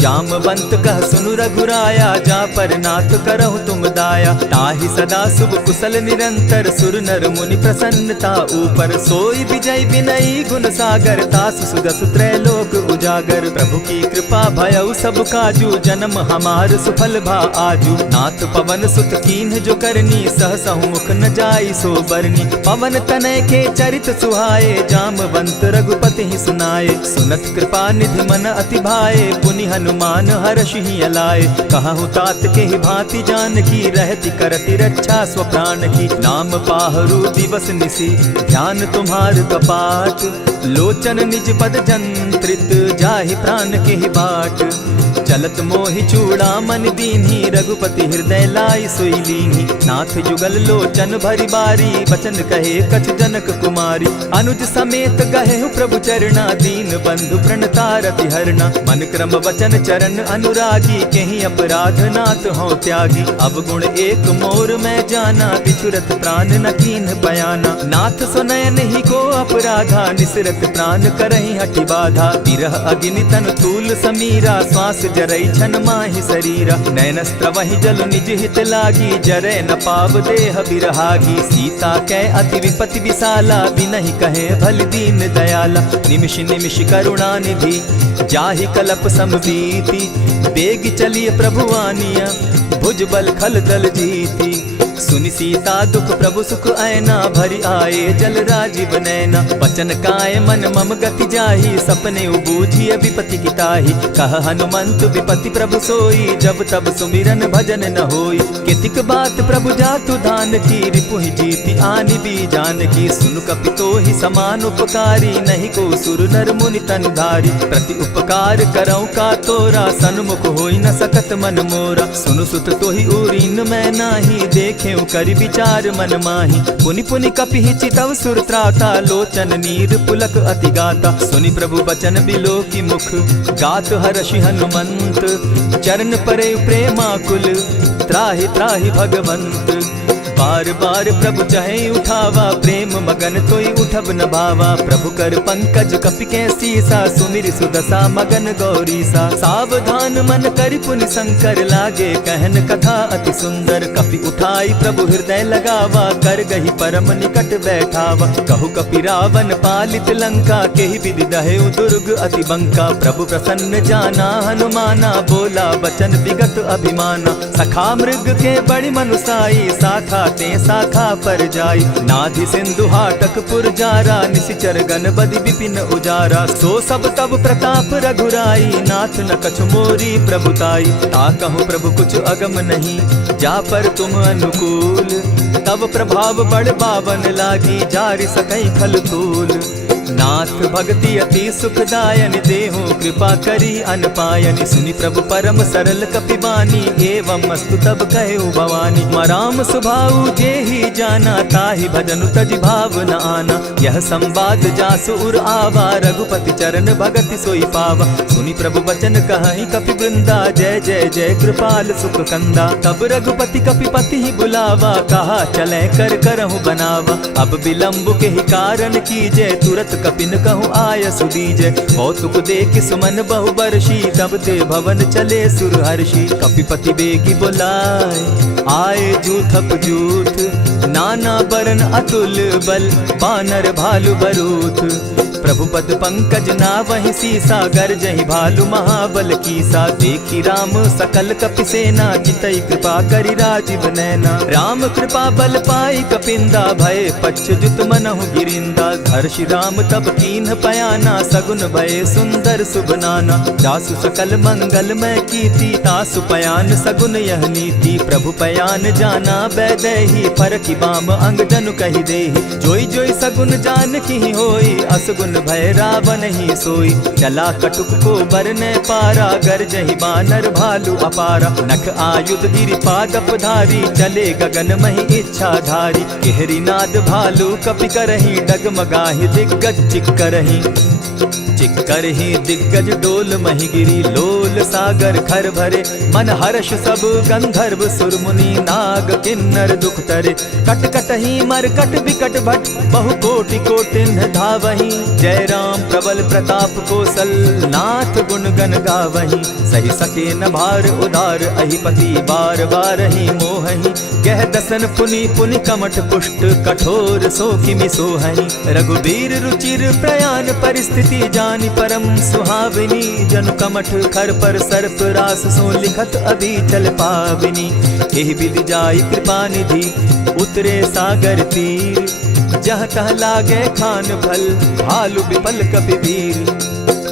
जामवंत कह सुनु रघुराया, जा पर नाथ करहु तुम दाया। ताहि सदा शुभ कुशल निरंतर, सुर नर मुनि प्रसन्नता ऊपर। सोई विजय विनयी गुण सागर, तास सुदस त्रैलोक उजागर। प्रभु की कृपा भयउ सब काजू, जन्म हमार सुफल भा आजू। नाथ पवन सुत कीन्ह जो करनी, सहसहु मुख न जाई सो बरनी। पवन तनय के चरित सुहाए, जामवंत रघुपति ही सुनाए। सुनत कृपा निधि मन अति भाए, पुनि हनुमान हर्षि ही अलाए। कहूँ तात के ही भांति जानकी, रहती करती रक्षा स्व प्राण की। नाम पाहरु दिवस निसी, ध्यान तुम्हार कपाट। लोचन निज पद जंत्रित, जाहि प्राण के ही बाट। चलत मोहि चूड़ामन दीन्ही, रघुपति हृदय लाई सोई लीन्ही। नाथ जुगल लोचन भरी बारी, बचन कहे कछ जनक कुमारी। अनुज समेत गहे प्रभु चरणा, दीन बंधु प्रणतारति हरना। मन क्रम वचन चरण अनुरागी, कहीं अपराध नाथ हो त्यागी। अब गुण एक मोर मैं जाना, बिछुरत प्राण न कीन्ह बयाना। नाथ सुनयन ही को अपराधा, निसरत प्राण करहि हठि बाधा। विरह अग्नि तन तूल समीरा, श्वास जरई छन माहि शरीरा। नैनस्त्र वही जल निज हित लागी, जरै न पाव देह बिरहागी। सीता कै अति विपति विशाला, बिनहि कहे भल दीन दयाला। निमिष निमिष करुणा निधि, जाहि कलप समबीति। बेग चलिए प्रभु आनिया, भुज बल खल दल जीती। सुनि सीता दुख प्रभु सुख ऐना, भरी आए जल राजीव नैना। बचन काय मन मम गति जाहि, सपने बूझिय विपति की ताहि। कह हनुमंत विपति प्रभु सोई, जब तब सुमिरन भजन न होई। कितिक बात प्रभु जातु धान की, रिपुहि जीति आनि भी जान की। सुन कपितो ही समान उपकारी, नहीं को सुर नर मुनि तन धारी। प्रति उपकार करौ का तोरा, सन्मुख होई न सकत मन मोरा। सुनु सुत तोहि उरीन मैं नाही, देखे करि विचार मन माही। पुनि पुनि कपि चितव सुर त्राता, लोचन नीर पुलक अति गाता। सुनि प्रभु बचन बिलो की मुख, गात हर्षि हनुमंत। चरण परे प्रेमाकुल, त्राहि त्राहि भगवंत। बार बार प्रभु चाहे उठावा, प्रेम मगन तोई उठब न भावा। प्रभु कर पंकज कपि के सीसा, सुमिर सुदशा मगन गौरीसा। सावधान मन करि पुनि शंकर, लागे कहन कथा अति सुंदर। कपि उठाई प्रभु हृदय लगावा, कर गही परम निकट बैठावा। कहु कपि रावण पालित लंका, केहि विधि दहेउ दुर्ग अति बंका। प्रभु प्रसन्न जाना हनुमाना, बोला वचन विगत अभिमाना। सखा मृग के बड़ी मनुसाई, शाखा ते शाखा पर जाई। नाधि सिंधु हाटक पुर जारा, निशिचर गण बदि विपिन उजारा। सो सब तब प्रताप रघुराई, नाथ न कछु मोरी प्रभुताई। ता कहूँ प्रभु कुछ अगम नहीं, जा पर तुम अनुकूल। तब प्रभाव बड़ बावन लागी, जारि सकई खल तूल। नाथ भक्ति अति सुखदायनि, देहु कृपा करी अनपायनि। सुनि प्रभु परम सरल कपिबानी, एवं अस्तु तब कहु भवानी। मराम सुभाऊ जेहि जाना, ताहि भजनु तजि भाव न आना। यह संवाद जासु उर आवा, रघुपति चरण भगति सोई पावा। सुनि प्रभु बचन कहहि कपि वृंदा, जय जय जय कृपाल सुख कंदा। तब रघुपति कपिपति ही बुलावा, कहा चले कर करहु बनावा। अब विलंब के ही कारण कीजय, तुरत कपिन कहूँ आय सुदीजय। कौतुक देख सुमन बहु बरसी, तब ते भवन चले सुर हर्षि। कपिपति बेगी बुलाए, आए जूथप जूथ। नाना बरन अतुल बल, बानर भालु बरूथ। प्रभु पद पंकज नावहि सीसा, गर्जहि भालु महाबल कीसा। देखी राम सकल कपि सेना, चितई कृपा करि राजीव नैना। राम कृपा बल पाई कपिंदा, भय पच्युत मनहु गिरिंदा। हर्षि राम तब कीन्ह पयाना, सगुन भय सुंदर शुभ नाना। जासु सकल मंगलमय कीर्ति, तासु पयान सगुन यह नीति। प्रभु पयान जाना बैदेही, फरकि बाम अंग जनु कहि देहि। जोई जोई सगुन जान की होई, असगुन भय रावण ही सोई। चला कटुक को बरने पारा, गरजहि बानर भालु अपारा। नख आयुध गिरि पादप धारी, चले गगन महि इच्छा धारी। केहरी नाद भालु कपि करहि, डगमगाहि दिग्गज चिक्करहि। चिक्करहि दिग्गज डोल महि गिरी, लोल सागर खर भरे। मन हर्ष सब गंधर्व सुर मुनि, नाग किन्नर दुख तरे। कट कटहि मरकट विकट भट, बहु कोटि कोटिन्ह धावहि। जय राम प्रबल प्रताप कौशल, नाथ गुण गण गावहि। सही सके न भार उदार, अहिपति बार बार ही मोहहि। कह दसन पुनि पुनि कमठ पुष्ट, कठोर सो किमि सोहहि। रघुबीर रुचिर प्रयाण परिस्थिति, जानि परम सुहाविनी। जनु कमठ खर पर सर्प रास, सो लिखत अभी चल पाविनी। एहि विधि जाई कृपा निधि, उतरे सागर तीर। जहाँ तह लागे खान भल, भालु विपल कपिवीर।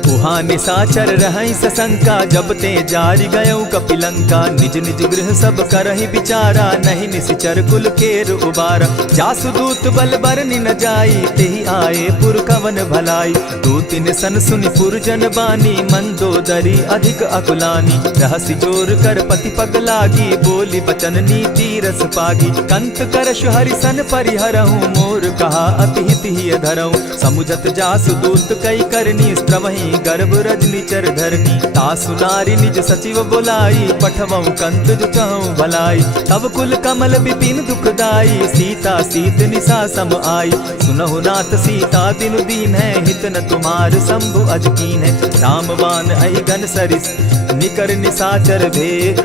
उहाँ निशाचर रहै सशंका, जब ते जारि गयौ कपिलंका। निज निज गृह सब करहि विचारा, नहीं निशिचर कुल केर उबारा। जासु दूत बल बरनि न जाई, तेहि आए पुर कवन भलाई। दूतिन सन सुनि पुरजन बानी, मंदोदरी अधिक अकुलानी। रहसि जोर कर पति पग लागी, बोली बचन नीति रस पागी। कंत करश हरिसन परिहरहु, मोर कहा अति हित ही धरहु। समुझत जासु दूत कई करनी, स्त्रवहि गर्भ रजनी चर धरनी। तासु नारी निज सचिव बोलाई, पठवऊ कंत जो चहु भलाई। तब कुल कमल विपिन दुखदाई, सीता सीत निशा सम आई। सुनहु नाथ सीता दिनु दीन है, हित न तुम्हार शंभु अज कीन है। रामबान अहि घन सरिस, निकर निशाचर भेक।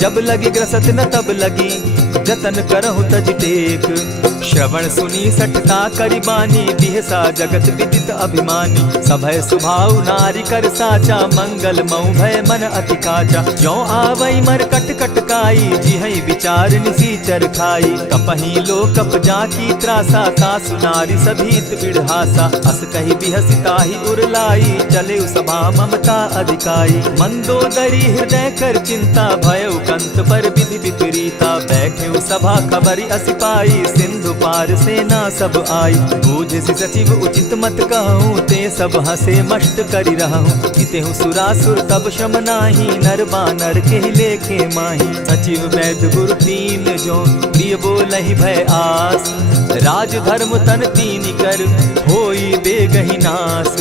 जब लगी ग्रसत न तब लगी, जतन करहु तज टेक। श्रवण सुनी सठता करिबानी, बिहसा जगत विदित अभिमानी। सभय सुभाव नारी कर साचा, मंगल मऊ भय मन अति काचा। जो आवई मर कट कट काई, जिहई विचार निसीचर खाई। कपही लो कप जाकी त्रासा, तासु नारी सभीत बिढ़ासा। अस कही बिहसिताही उरलाई, चले सभा ममता अधिकाई। मंदोदरी हृदय कर चिंता, भयउ कंत पर विधि विपरीता। बैठे सभा खबरी असिपाई, सिंधु पार सेना सब आई। बूझ सचिव उचित मत कहूँ, ते सब हसे मष्ट करि रहूँ। जितेहु सुरासुर तब श्रम नाही, नर बानर के लेखे माही। सचिव वैद्य गुरु तीन जो, प्रिय बोलहि भय आस। राज धर्म तन तीन कर, होई बेगहि नास।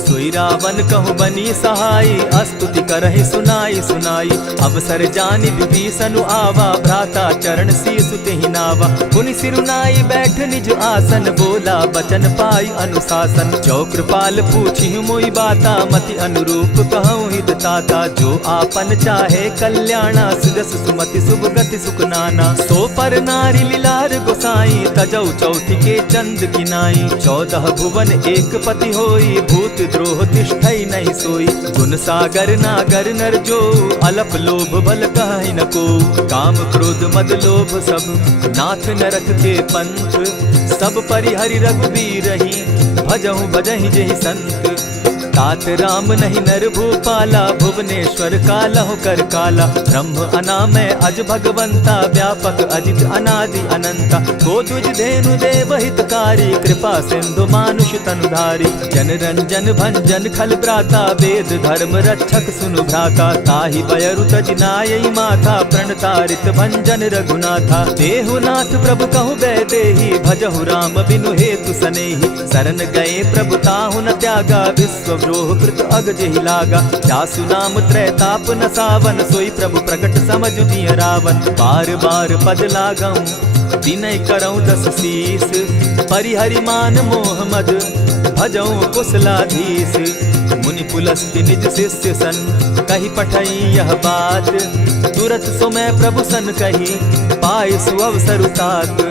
सोई रावण कहु बनी सहाई, अस्तुति करहि सुनाई सुनाई। अवसर जानि विभीषण आवा, भ्राता चरण शीस तेहि नावा। पुनि सिरुनाई बैठ निज आसन, बोला बचन पाई अनुशासन। जो कृपाल पूछि मोई बाता, मति अनुरूप कहूँ हित ताता। जो आपन चाहे कल्याणा, सुजस सुमति शुभ गति सुख नाना। सो पर नारी लीलार गोसाई, तजौ चौथि के चंद किनाई। 14 भुवन एक पति होई, भूत द्रोह तिष्ठई नहीं सोई। गुण सागर नागर नर जो, अलप लोभ बल कहि न को। काम क्रोध मद लोभ सब, नाथ नरक के पंथ। सब परिहरि रघुबीरहि, भजहु भजहि जेहि संत। तात राम नहीं नर भूपाला, भुवनेश्वर कालहु कर काला। ब्रह्म अनामय अज भगवंता, व्यापक अजित अनादि अनंता। को द्विज धेनु देव हितकारी, कृपा सिंधु मानुष तनुधारी। जन रंजन भंजन खल प्राता, वेद धर्म रक्षक सुनु भ्राता। ताहि बयरु तज नायई माथा, प्रणतारित भंजन रघुनाथा। देहुनाथ प्रभु कहु बैदेही, भजहु राम बिनु हेतु सनेही। शरण गए प्रभु ताहु न त्यागा, विश्व द्रोह कृत अग जेहि लागा। जासु नाम त्रैताप न सावन, सोई प्रभु प्रकट समझ दिय रावण। बार बार पद लागऊं, विनय करऊं 10 शीस। परिहरि मान मोह मद, भजऊं कुशलाधीश। मुनि पुलस्ति निज शिष्य सन, कही पठई यह बात। तुरत सो मैं प्रभु सन कही, पाए सुअवसर तात।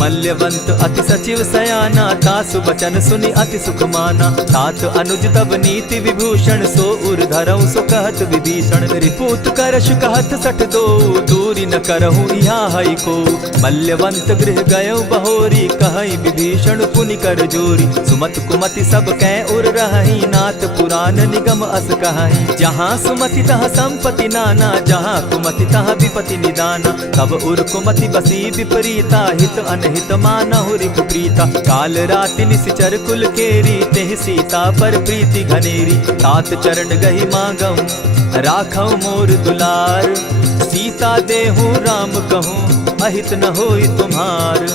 मल्यवंत अति सचिव सयाना, तासु बचन सुनि अति सुख माना। तात अनुज तब नीति विभूषण, सो उर धरऊं सो कहत विभीषण। रिपुत करश कहत सठ दो, दूरी न करहूँ यहाँ हई को। मल्यवंत गृह गयो बहोरी, कहई विभीषण पुनि कर जोरी। सुमत कुमति सब कै उर रहई, नाथ पुराण निगम अस कहई। जहाँ सुमति तह संपति नाना, जहाँ कुमति तह विपति निदाना। तब उर कुमति बसी विपरीता, हित अनहित मानहु रिपु प्रीता। काल राति निशिचर कुल केरी, तेहि सीता पर प्रीति घनेरी। तात चरण गहि मांगऊं, राखऊं मोर दुलार। सीता देहूं राम कहूं, अहित न होई तुम्हार।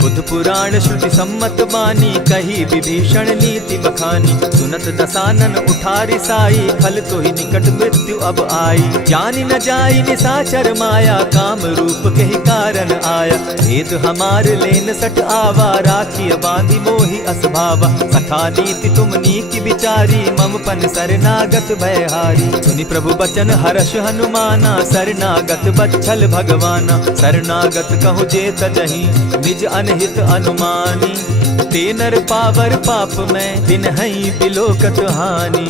बुध पुराण श्रुति सम्मत बानी, कही विभीषण नीति बखानी। सुनत दसानन उठारी साई, खल तो ही निकट मृत्यु अब आई। जानि न जाई निसाचर माया, काम रूप के ही कारण आया। भेद हमार लेन सट आवा, राखी बांधी मोहि असभावा। सखा नीति तुम नीति विचारी, मम पन शरणागत भयहारी। सुनि प्रभु बचन हर्ष हनुमाना, शरणागत बच्छल भगवाना। शरणागत कहु जे तजहि, निज अनहित अनुमानी। ते नर पावर पाप में, दिन हई बिलोकत हानि।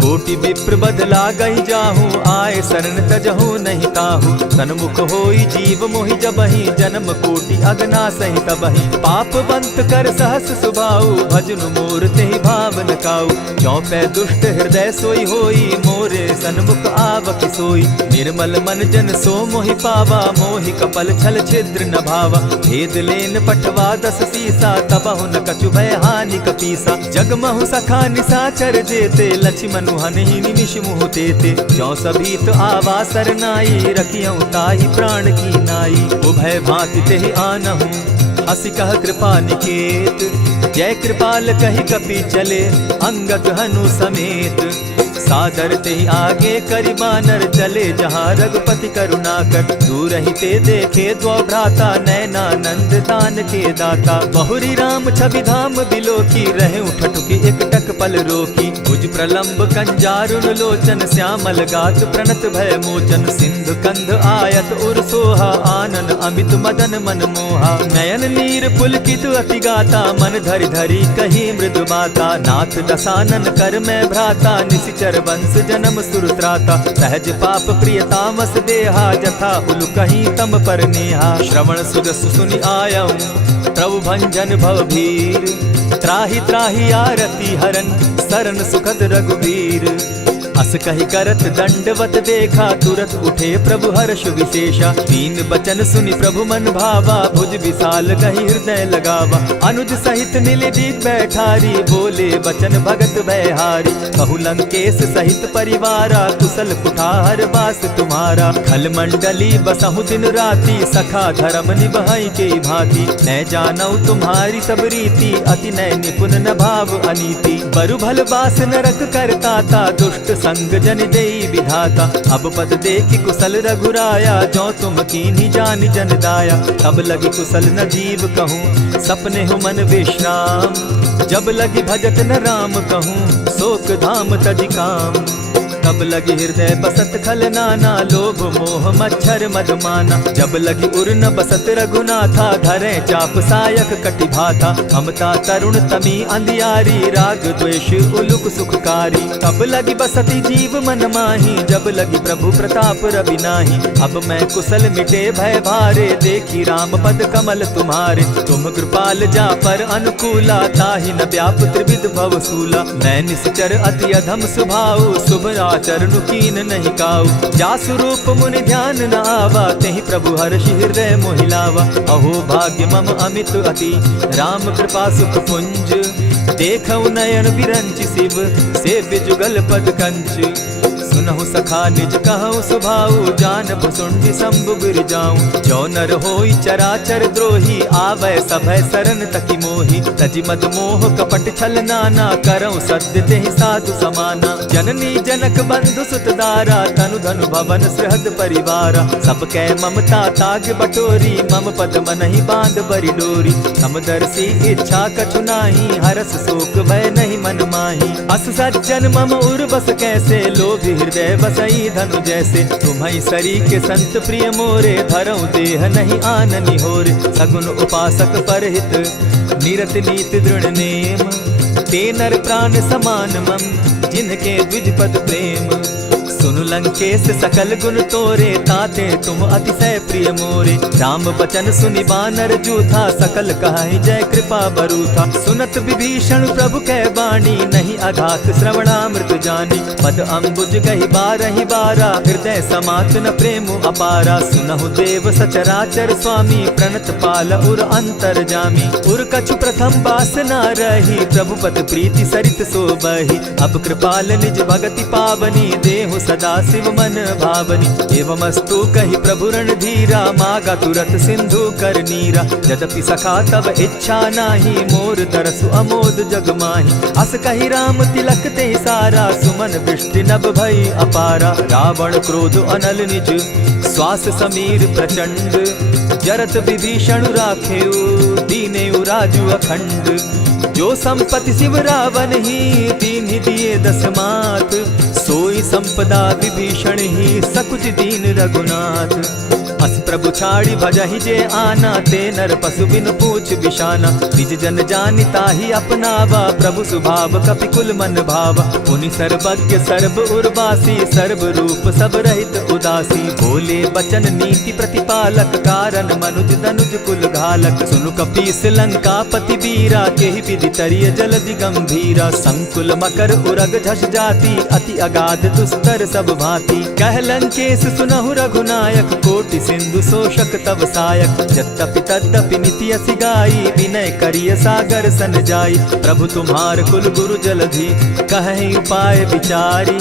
कोटि विप्र बदला गई जाहू, आए शरण तजहू नहीं ताहू। सन्मुख होई जीव मोहि जबहि, जन्म कोटि अगना सहि तबहि। पाप बंत कर सहस सुभाऊ, भजनु मोर तेहि भावन काऊ। जो पै दुष्ट हृदय सोई होई, मोरे सन्मुख आवक सोई। निर्मल मन जन सो मोहि पावा, मोहि कपल छल छिद्र न भावा। भेद लेन पठवा 10 सीसा, तबहु न कछु भय हानि कपीसा। जगमहु सखा निसाचर जेते, लक्ष्मण हनहि निमिष मुह तेते। जो सभीत आवा सरनाई, रखियऊं ताहि प्राण की नाई। उभय भांति तेहि आनहूं, हसी कह कृपा निकेत। जय कृपाल कहि कपि चले, अंगद हनु समेत। सादर ते ही आगे करि बानर चले जहाँ रघुपति करुणा कर। दूर ही ते देखे द्वौ भ्राता नैनानंद दान के दाता। बहुरी राम छवि धाम बिलोकी रहे उठटुकी एक टक पल रोकी। भुज प्रलंब कंजारुन लोचन श्यामल गात प्रणत भय मोचन। सिंधु कंध आयत उर सोहा आनन अमित मदन मन मोहा। नयन नीर पुलकित अति गाता मन धरि धरि कही मृदु बाता। नाथ दसानन कर मैं भ्राता निशिचर वंश जन्म सुरत्राता। सहज पाप प्रिय तामस देहा जथा उलु कहीं तम पर नेहा। श्रवण सुजस सुनि आयऊं प्रभु भंजन भव भीर। त्राहि त्राहि आरती हरन सरन सुखद रघुवीर। अस कही करत दंडवत देखा तुरत उठे प्रभु हर्ष विशेषा। दीन बचन सुनि प्रभु मन भावा भुज विशाल कही हृदय लगावा। अनुज सहित नीलदीप बैठारी बोले बचन भगत भयहारी। कहु लंकेश सहित परिवारा कुशल कुठार वास तुम्हारा। खल मंडली बसहु दिन राति सखा धर्म निभाई के भांति। न जानऊ तुम्हारी सब रीति अति नय निपुण न भाव अनीति। बरु भल बास नरक करताता दुष्ट संग जन देई विधाता। अब पद देखि कुशल रघुराया जो तुम कीन्ही जानि जन दाया। तब लगी कुशल न जीव कहूँ सपने हो मन विश्राम। जब लगी भजत न राम कहूँ शोक धाम तजि काम। तब लगी हृदय बसत खल नाना लोभ मोह मच्छर मदमाना। जब लगी उर न बसत रघुनाथा धरे चाप सायक कटि भाता। ममता तरुण तमी अंधियारी राग द्वेष उलुक सुखकारी। तब लगी बसती जीव मन माही जब लगी प्रभु प्रताप रवि नाही। अब मैं कुशल मिटे भय भारे देखी राम पद कमल तुम्हारे। तुम कृपाल जा पर अनुकूला ताहि न व्याप त्रिविध भव सूला। मैं निश्चर अति अधम स्वभाव शुभ चरण कीन नहीं काऊ। जासु रूप मुनि ध्यान न आवा तेहि प्रभु हर्षि हृदय मोहिलावा। अहो भाग्य मम अमित अति राम कृपा सुख पुंज। देखऊ नयन विरंचि शिव सेव्य जुगल पद कंच। सुनहु सखा निज कहूँ सुभाऊ जान भुसुंडी शंभु गिर जाऊं। जो नर होई चराचर द्रोही आवे सभय शरण तकी मोही। तजि मद मोह कपट छल नाना करऊं सत्य तेहि साधु समाना। जननी जनक बंधु सुत दारा तनु धनु भवन सृहद परिवारा। सब कै ममता ताग बटोरी मम पद मनहि बांध बरि डोरी। समदर्शी इच्छा कछु नाही हरस शोक भय नहीं मन माही। अस सज्जन मम उर बस कैसे लोभी हृदय बसई धनु जैसे। तुम्हारी सरी के संत प्रिय मोरे धरऊ देह नहीं आननि होरे। सगुन उपासक परहित निरत नीति दृढ़ नेम। ते नर प्राण समान मम जिनके द्विज पद प्रेम। सुनु लंकेश सकल गुण तोरे ताते तुम अतिशय प्रिय मोरे। राम बचन सुनि बानर जूथा सकल कहाई जय कृपा बरूथा। सुनत विभीषण प्रभु कै बाणी नहीं अघात श्रवणामृत जानी। पद अम्बुज गहि बारहि बारा हृदय समात न प्रेम अपारा। सुनहु देव सचराचर स्वामी प्रणत पाल उर अंतर जामी। उर कछु प्रथम बास न रही प्रभु पद प्रीति सरित सोबहि। अब कृपाल निज भगति पावनी देहु सदा शिव मन भावनी। एवमस्तु कहि प्रभु रणधीरा मागा तुरत सिंधु कर नीरा। यद्यपि सखा तब इच्छा नाही मोर तरसु अमोद जग माही। अस कहि राम तिलक ते सारा सुमन दृष्टि नभ भई अपारा। रावण क्रोध अनल निज श्वास समीर प्रचंड। जरत विभीषण राखेउ दीनेउ राजु अखंड। जो संपत्ति शिव रावण ही दीन दिए दस मात। सोई संपदा विभीषण ही सकुच दीन रघुनाथ। अस प्रभु छाड़ी भजहि जे आना ते नर पशु बिन पूछ बिशाना। निज जन जानि ताहि अपनावा प्रभु स्वभाव कपि कुल मन भावा। पुनि सर्वज्ञ सर्व उर्वासी सर्व रूप सब रहित उदासी। बोले बचन नीति प्रतिपालक कारण मनुज दनुज कुल घालक। सुनु कपीस लंकापति वीरा केहि विधि तरिय जलधि गंभीरा। संकुल मकर उरग झष जाति अति अगाध दुस्तर सब भांति। कह लंकेश सुनहु रघुनायक कोटि सिंधु शोषक तब सायक। यद्यपि तद्यपि निति असि गाई विनय करिय सागर सन जाई। प्रभु तुम्हार कुल गुरु जलधि कहि उपाय विचारी।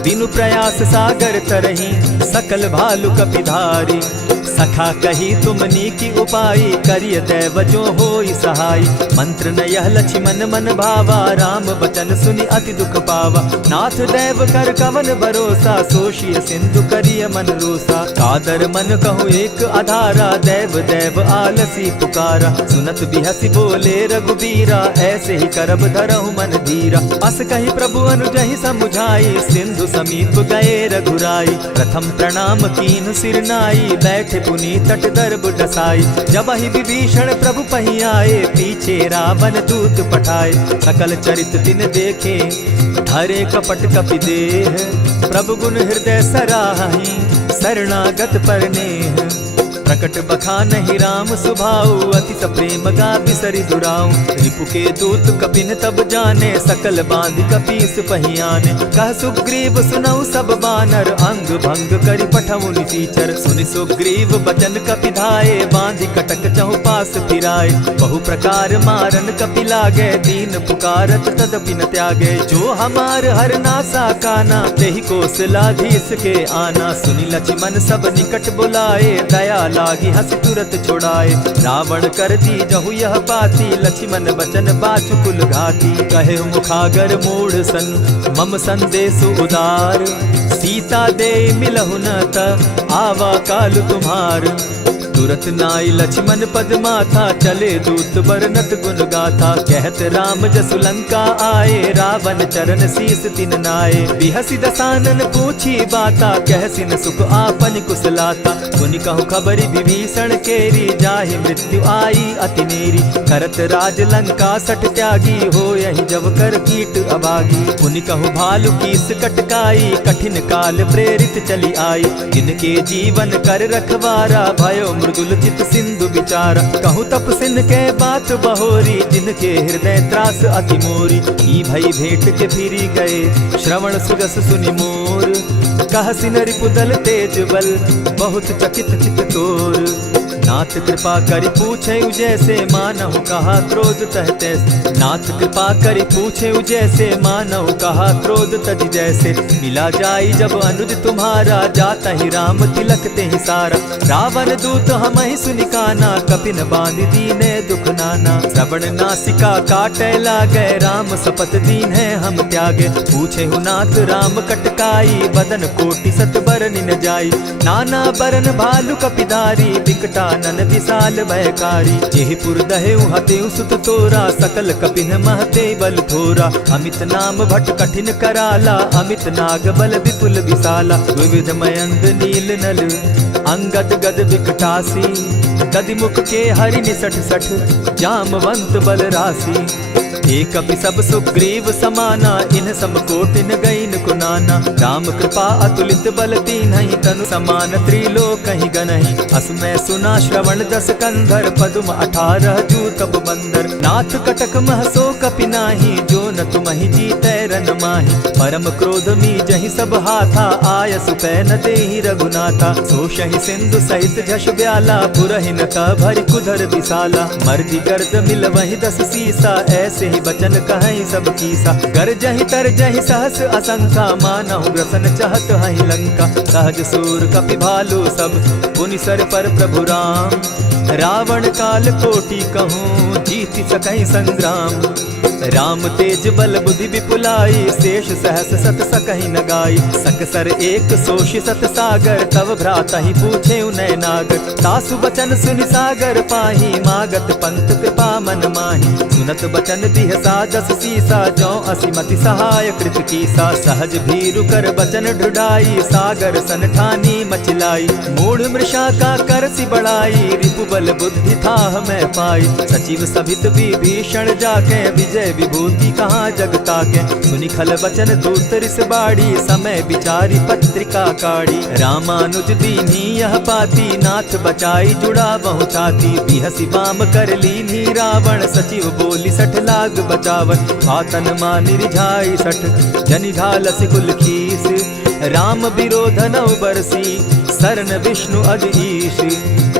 बिनु प्रयास सागर तरहि सकल भालु कपिधारी। सखा कही तुमनी की उपाय, करिय दैव जो होई सहाय। मंत्र न यह लक्ष्मण मन भावा, राम बचन सुनि अति दुख पावा। नाथ दैव कर कवन भरोसा, सोशिय सिंधु करिय मन रोसा। कादर मन कहूँ एक आधारा, दैव दैव आलसी पुकारा। सुनत बिहसी बोले रघुबीरा, ऐसे ही करब धरहु मन धीरा। अस कही प्रभु अनुजहि समुझाई, सिंधु समीप गए रघुराई। प्रथम प्रणाम कीन सिर नाई, बैठे पुनि तट दर्ब डसाई। जब ही विभीषण प्रभु पही आए, पीछे रावण दूत पठाए। सकल चरित तिन देखे, धरे कपट कपि देह। प्रभु गुण हृदय सराहि, शरणागत पर नेह। प्रकट बखानहि राम सुभाऊ, अति प्रेम गा बिसरि दुराऊ। रिपु के दूत कपिन तब जाने, सकल बांधि कपीस पहियाने। कह सुग्रीव सुनऊ सब बानर, अंग भंग करि पठऊ निसीचर। सुनि सुग्रीव बचन कपि धाये, बांधि कटक चहु पास फिराए। बहु प्रकार मारन कपि लागे, दीन पुकारत तदपि न त्यागे। जो हमार हर नासा काना, तेहि कौशलाधीश के आना। सुनि लक्ष्मण सब निकट बुलाए, दया लागी हंस तुरत छुड़ाए। रावण कर दी जहु यह पाती, लक्ष्मण बचन बाचुकुल घाती। कहे मुखागर मूढ़ सन, मम संदेश उदार। सीता दे मिलहु न त, आवा काल तुम्हार। तुरत नाई लक्ष्मण पद माथा, चले दूत बरनत गुण गाथा। कहत राम जसु लंका आए, रावण चरण शीस तिन नाए। बिहसी दसानन पूछी बाता, कहसिन सुख आपन कुशलाता। सुनि कहु खबरी विभीषण केरी, जाहि मृत्यु आई अति नेरी। करत राज लंका सठ त्यागी, हो यही जब कर कीट अभागी। पुनि कहु भालु कीस कटकाई, कठिन काल प्रेरित चली आई। जिनके जीवन कर रखवारा, भयो मृदुल चित सिंधु विचारा। कहूँ तप सिन के बात बहोरी, जिनके हृदय त्रास अति मोरी। ई भई भेंट के फिरी गए, श्रवण सुगस सुनि मोर। कह सिन रिपुदल तेज बल, बहुत चकित चित तोर। नाथ कृपा करि पूछे जैसे, मानहु कहा क्रोध तह तैसे। नाथ कृपा करि पूछे जैसे, मानहु कहा क्रोध तज जैसे। मिला जाई जब अनुज तुम्हारा, जाता ही राम तिलक ते ही सारा। रावण दूत हम ही सुनि काना, कपिन बांध दीने दुख नाना। श्रवण नासिका काटे लागे, राम सपत दीन है हम त्यागे। पूछे नाथ राम कटकाई, बदन कोटि सत बरन न जाई। नाना बरन भालु कपिधारी, बिकटा नन विशाल भयकारी। जेहिपुर दहेउ हतेउ सुत तोरा, सकल कपिन महते बल थोरा। अमित नाम भट कठिन कराला, अमित नाग बल विपुल विशाला। विविध मयंद नील नल, अंगद गद विकटासी। गदिमुख के हरि निसठ सठ, जामवंत बल राशि। एक कपि सब सुग्रीव समाना, इन सम कोटिन गईन कुनाना। राम कृपा अतुलित बल तीन्हि, तनु समान त्रिलोक ही गनहि। असमय सुना श्रवण दस कंधर, पदुम 18 जूतब बंदर। नाथ कटक महसो कपि नाही, जो न तुमहि जीतै रन माहि। परम क्रोध मी जहि सब हाथा, आयसु पै न देहि रघुनाथा। सोषहि सिंधु सहित झष ब्याला, पुरहिन त भरि कुधर विशाला। मर्दि गर्द मिल वहि 10 सीसा, ऐसे ही बचन कहीं सब कीसा। कर जहि तर जहि सहस असंखा, मानहु ग्रसन चाहत हहि लंका। सहज सूर कपि भालु सब, पुनि सर पर प्रभु राम। रावण काल कोटि कहूँ, जीति सकहि संग्राम। राम तेज बल बुद्धि विपुलाई, शेष सहस सत सकहि न गाई। सकसर एक सोष सत सागर, तव भ्राता ही पूछे उनय नागर। तासु बचन सुनि सागर पाही, मागत पंथ कृपा मन माही। सुनत बचन बिहसा 10 सीसा, जौ असिमति सहाय कृत कीसा। सहज भीरु कर बचन ढुढ़ाई, सागर सन ठानी मचिलाई। मूढ़ मृषा का करसि बढ़ाई, रिपु बल बुद्धि थाह मैं पाई। सचिव सभित विभीषण जाके, विजय विभूति कहाँ जगता के। सुनि खल बचन दूत रिस बाड़ी, समय विचारी पत्रिका काढ़ी। रामानुज दीनी यह पाती, नाथ बचाई जुड़ा बहु छाती। बिहसी बाम कर लीनी रावण, सचिव बोली 60 लाग बचावन। आतन मानि रिझाई 60, जनि ढालसि कुल खीस। राम विरोध नौ बरसी, शरण विष्णु अज ईश।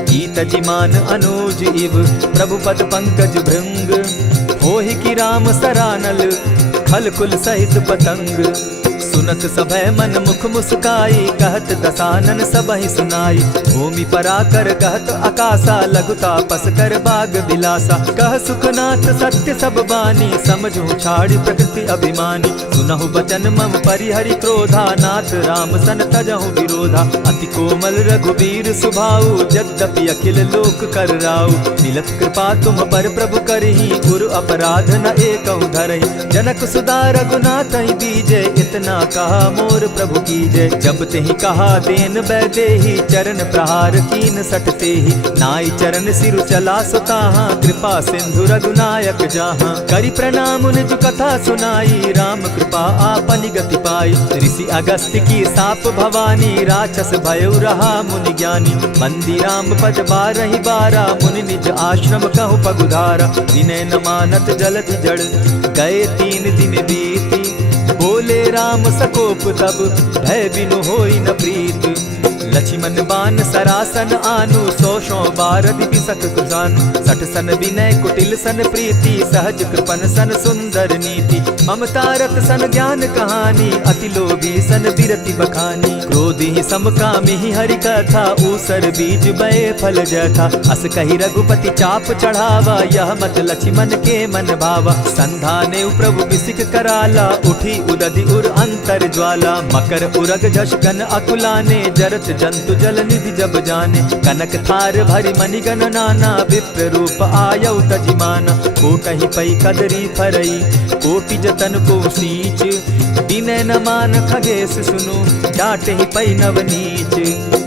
कीत जिमान अनुज इव, प्रभु पद पंकज भृंग। होहि की राम सरानल, खल कुल सहित पतंग। सुनत सभय मन मुख मुस्काई, कहत दसानन सबहि सुनाई। भूमि पराकर कहत आकाशा, लघु तापस कर बाग बिलासा। कह सुखनाथ सत्य सब बानी, समझू छाड़ी प्रकृति अभिमानी। सुनहु बचन मम परिहरि क्रोधा, नाथ राम सन तजहु विरोधा। अति कोमल रघुबीर सुभाऊ, यद्यपि अखिल लोक कर राऊ। मिलत कृपा तुम पर प्रभु करही, गुरु अपराध न एकहु धरहि। जनक सुदा रघुनाथ दीजे, इतना कहा मोर प्रभु कीजे। जब तेहि कहा देन बैदेही, चरण प्रहार कीन सटते ही। नाई चरण सिरु चला सुताहा, कृपा सिंधु रघुनायक जाहा। करि प्रणाम निज कथा सुनाई, राम कृपा आपनि गति पाई। ऋषि अगस्त्य की साप भवानी, राक्षस भयउ रहा मुनि ज्ञानी। बंदी राम पद बारहि बारा, मुनि निज आश्रम कहु पगुधारा। विनय न मानत जलधि जड़, गए 3 दिन बीती। बोले राम सकोप तब, भय बिनु होई न प्रीत। लक्ष्मण बान सरासन आनु, 100 बारदि बिसक कुजानु। 60 सन विनय कुटिल सन प्रीति, सहज कृपन सन सुंदर नीति। ममता रत सन ज्ञान कहानी, अति लोभी सन बिरति बखानी। क्रोधी समकामी हरि कथा, ऊसर बीज बये फल जथा। अस कही रघुपति चाप चढ़ावा, यह मत लक्ष्मण के मन भावा। संधाने प्रभु बिसिक कराला, उठी उदधि उर अंतर ज्वाला। मकर उरग झष गन अकुलाने, जरत जंतु जल निधि जब जाने। कनक थार भरी मणिगण नाना, विप्र रूप आयौ तजिमाना। कोटहि पै कदरी फरई, कोटि जतन को सींच। विनय न मान खगेश सुनु, डांटहि पै नवनीच।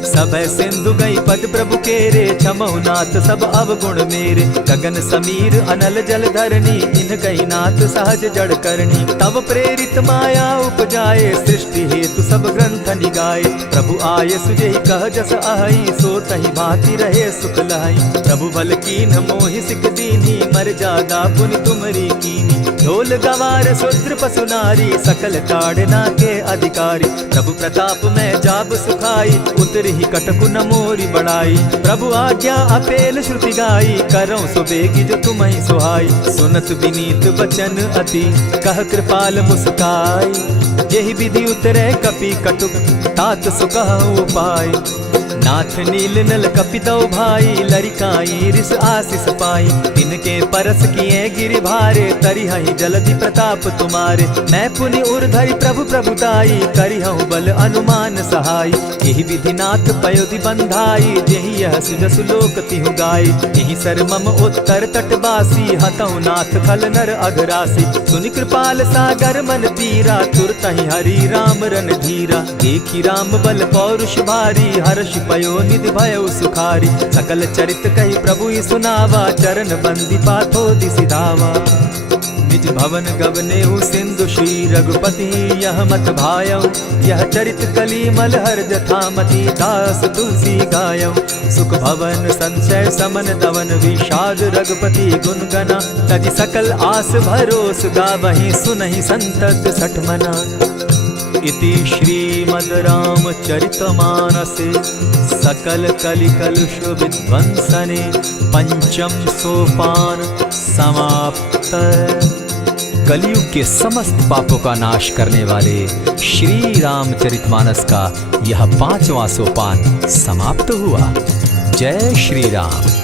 सभय सिंधु गई पद प्रभु केरे, क्षमहु नाथ सब अवगुण मेरे। गगन समीर अनल जल धरनी, इन कही नाथ सहज जड़ करनी। तब प्रेरित माया उपजाए, सृष्टि हेतु सब ग्रंथ निगाए। प्रभु आय सुजेहि कह जस अहई, सो तहि भांति रहे सुख लहई। प्रभु बल कीन्ह मोहि सिख दीन्ही, मर्यादा पुनि तुमरी कीन्ही। ढोल गवार शूद्र पशु नारी, सकल ताड़ना के अधिकारी। प्रभु प्रताप में जाब सुखाई, उतरहि कटकु न मोरी बड़ाई। प्रभु आज्ञा अपेल श्रुति गाई, करऊं सो बेगी जो तुम्हि सुहाई। सुनत विनीत बचन अति, कह कृपाल मुस्काई। जेहि विधि उतरे कपि कटुक, तात सुकहु उपाय। नाथ नील नल कपि दौ भाई, लरिकाई रिस आशीष पाई। तिनके परस किए गिरि भारे, तरिहहि जलधि प्रताप तुम्हारे। मैं पुनि उर धरि प्रभु प्रभुताई, करिहु बल अनुमान सहाय। एहि विधि नाथ पयोधि बंधाई, जेहि यह सुजसु लोक तिहु गाई। एहि सर मम उत्तर तटवासी, हतहु नाथ खल नर अघरासी। सुनि कृपाल सागर मन पीरा, तुरतहि हरि राम रन धीरा। देखि राम बल पौरुष भारी, हर्ष पयो निधि भयउ सुखारी। सकल चरित कहि प्रभु सुनावा, चरण बंदी पाथो दिसि धावा। निज भवन गवनेहु सिंधु श्री रघुपति, यह मत भायऊ। यह चरित कली मलहर जथामति, दास तुलसी गायऊ। सुख भवन संशय समन दवन, विषाद रघुपति गुण गना। तजि सकल आस भरोस, गावहि सुनहि संतत सठमना। इति श्रीमद् रामचरितमानसे, सकल कलि कलुष विध्वंसने। पंचम सोपान समाप्त। कलयुग के समस्त पापों का नाश करने वाले श्री रामचरितमानस का यह 5वां सोपान समाप्त हुआ। जय श्री राम।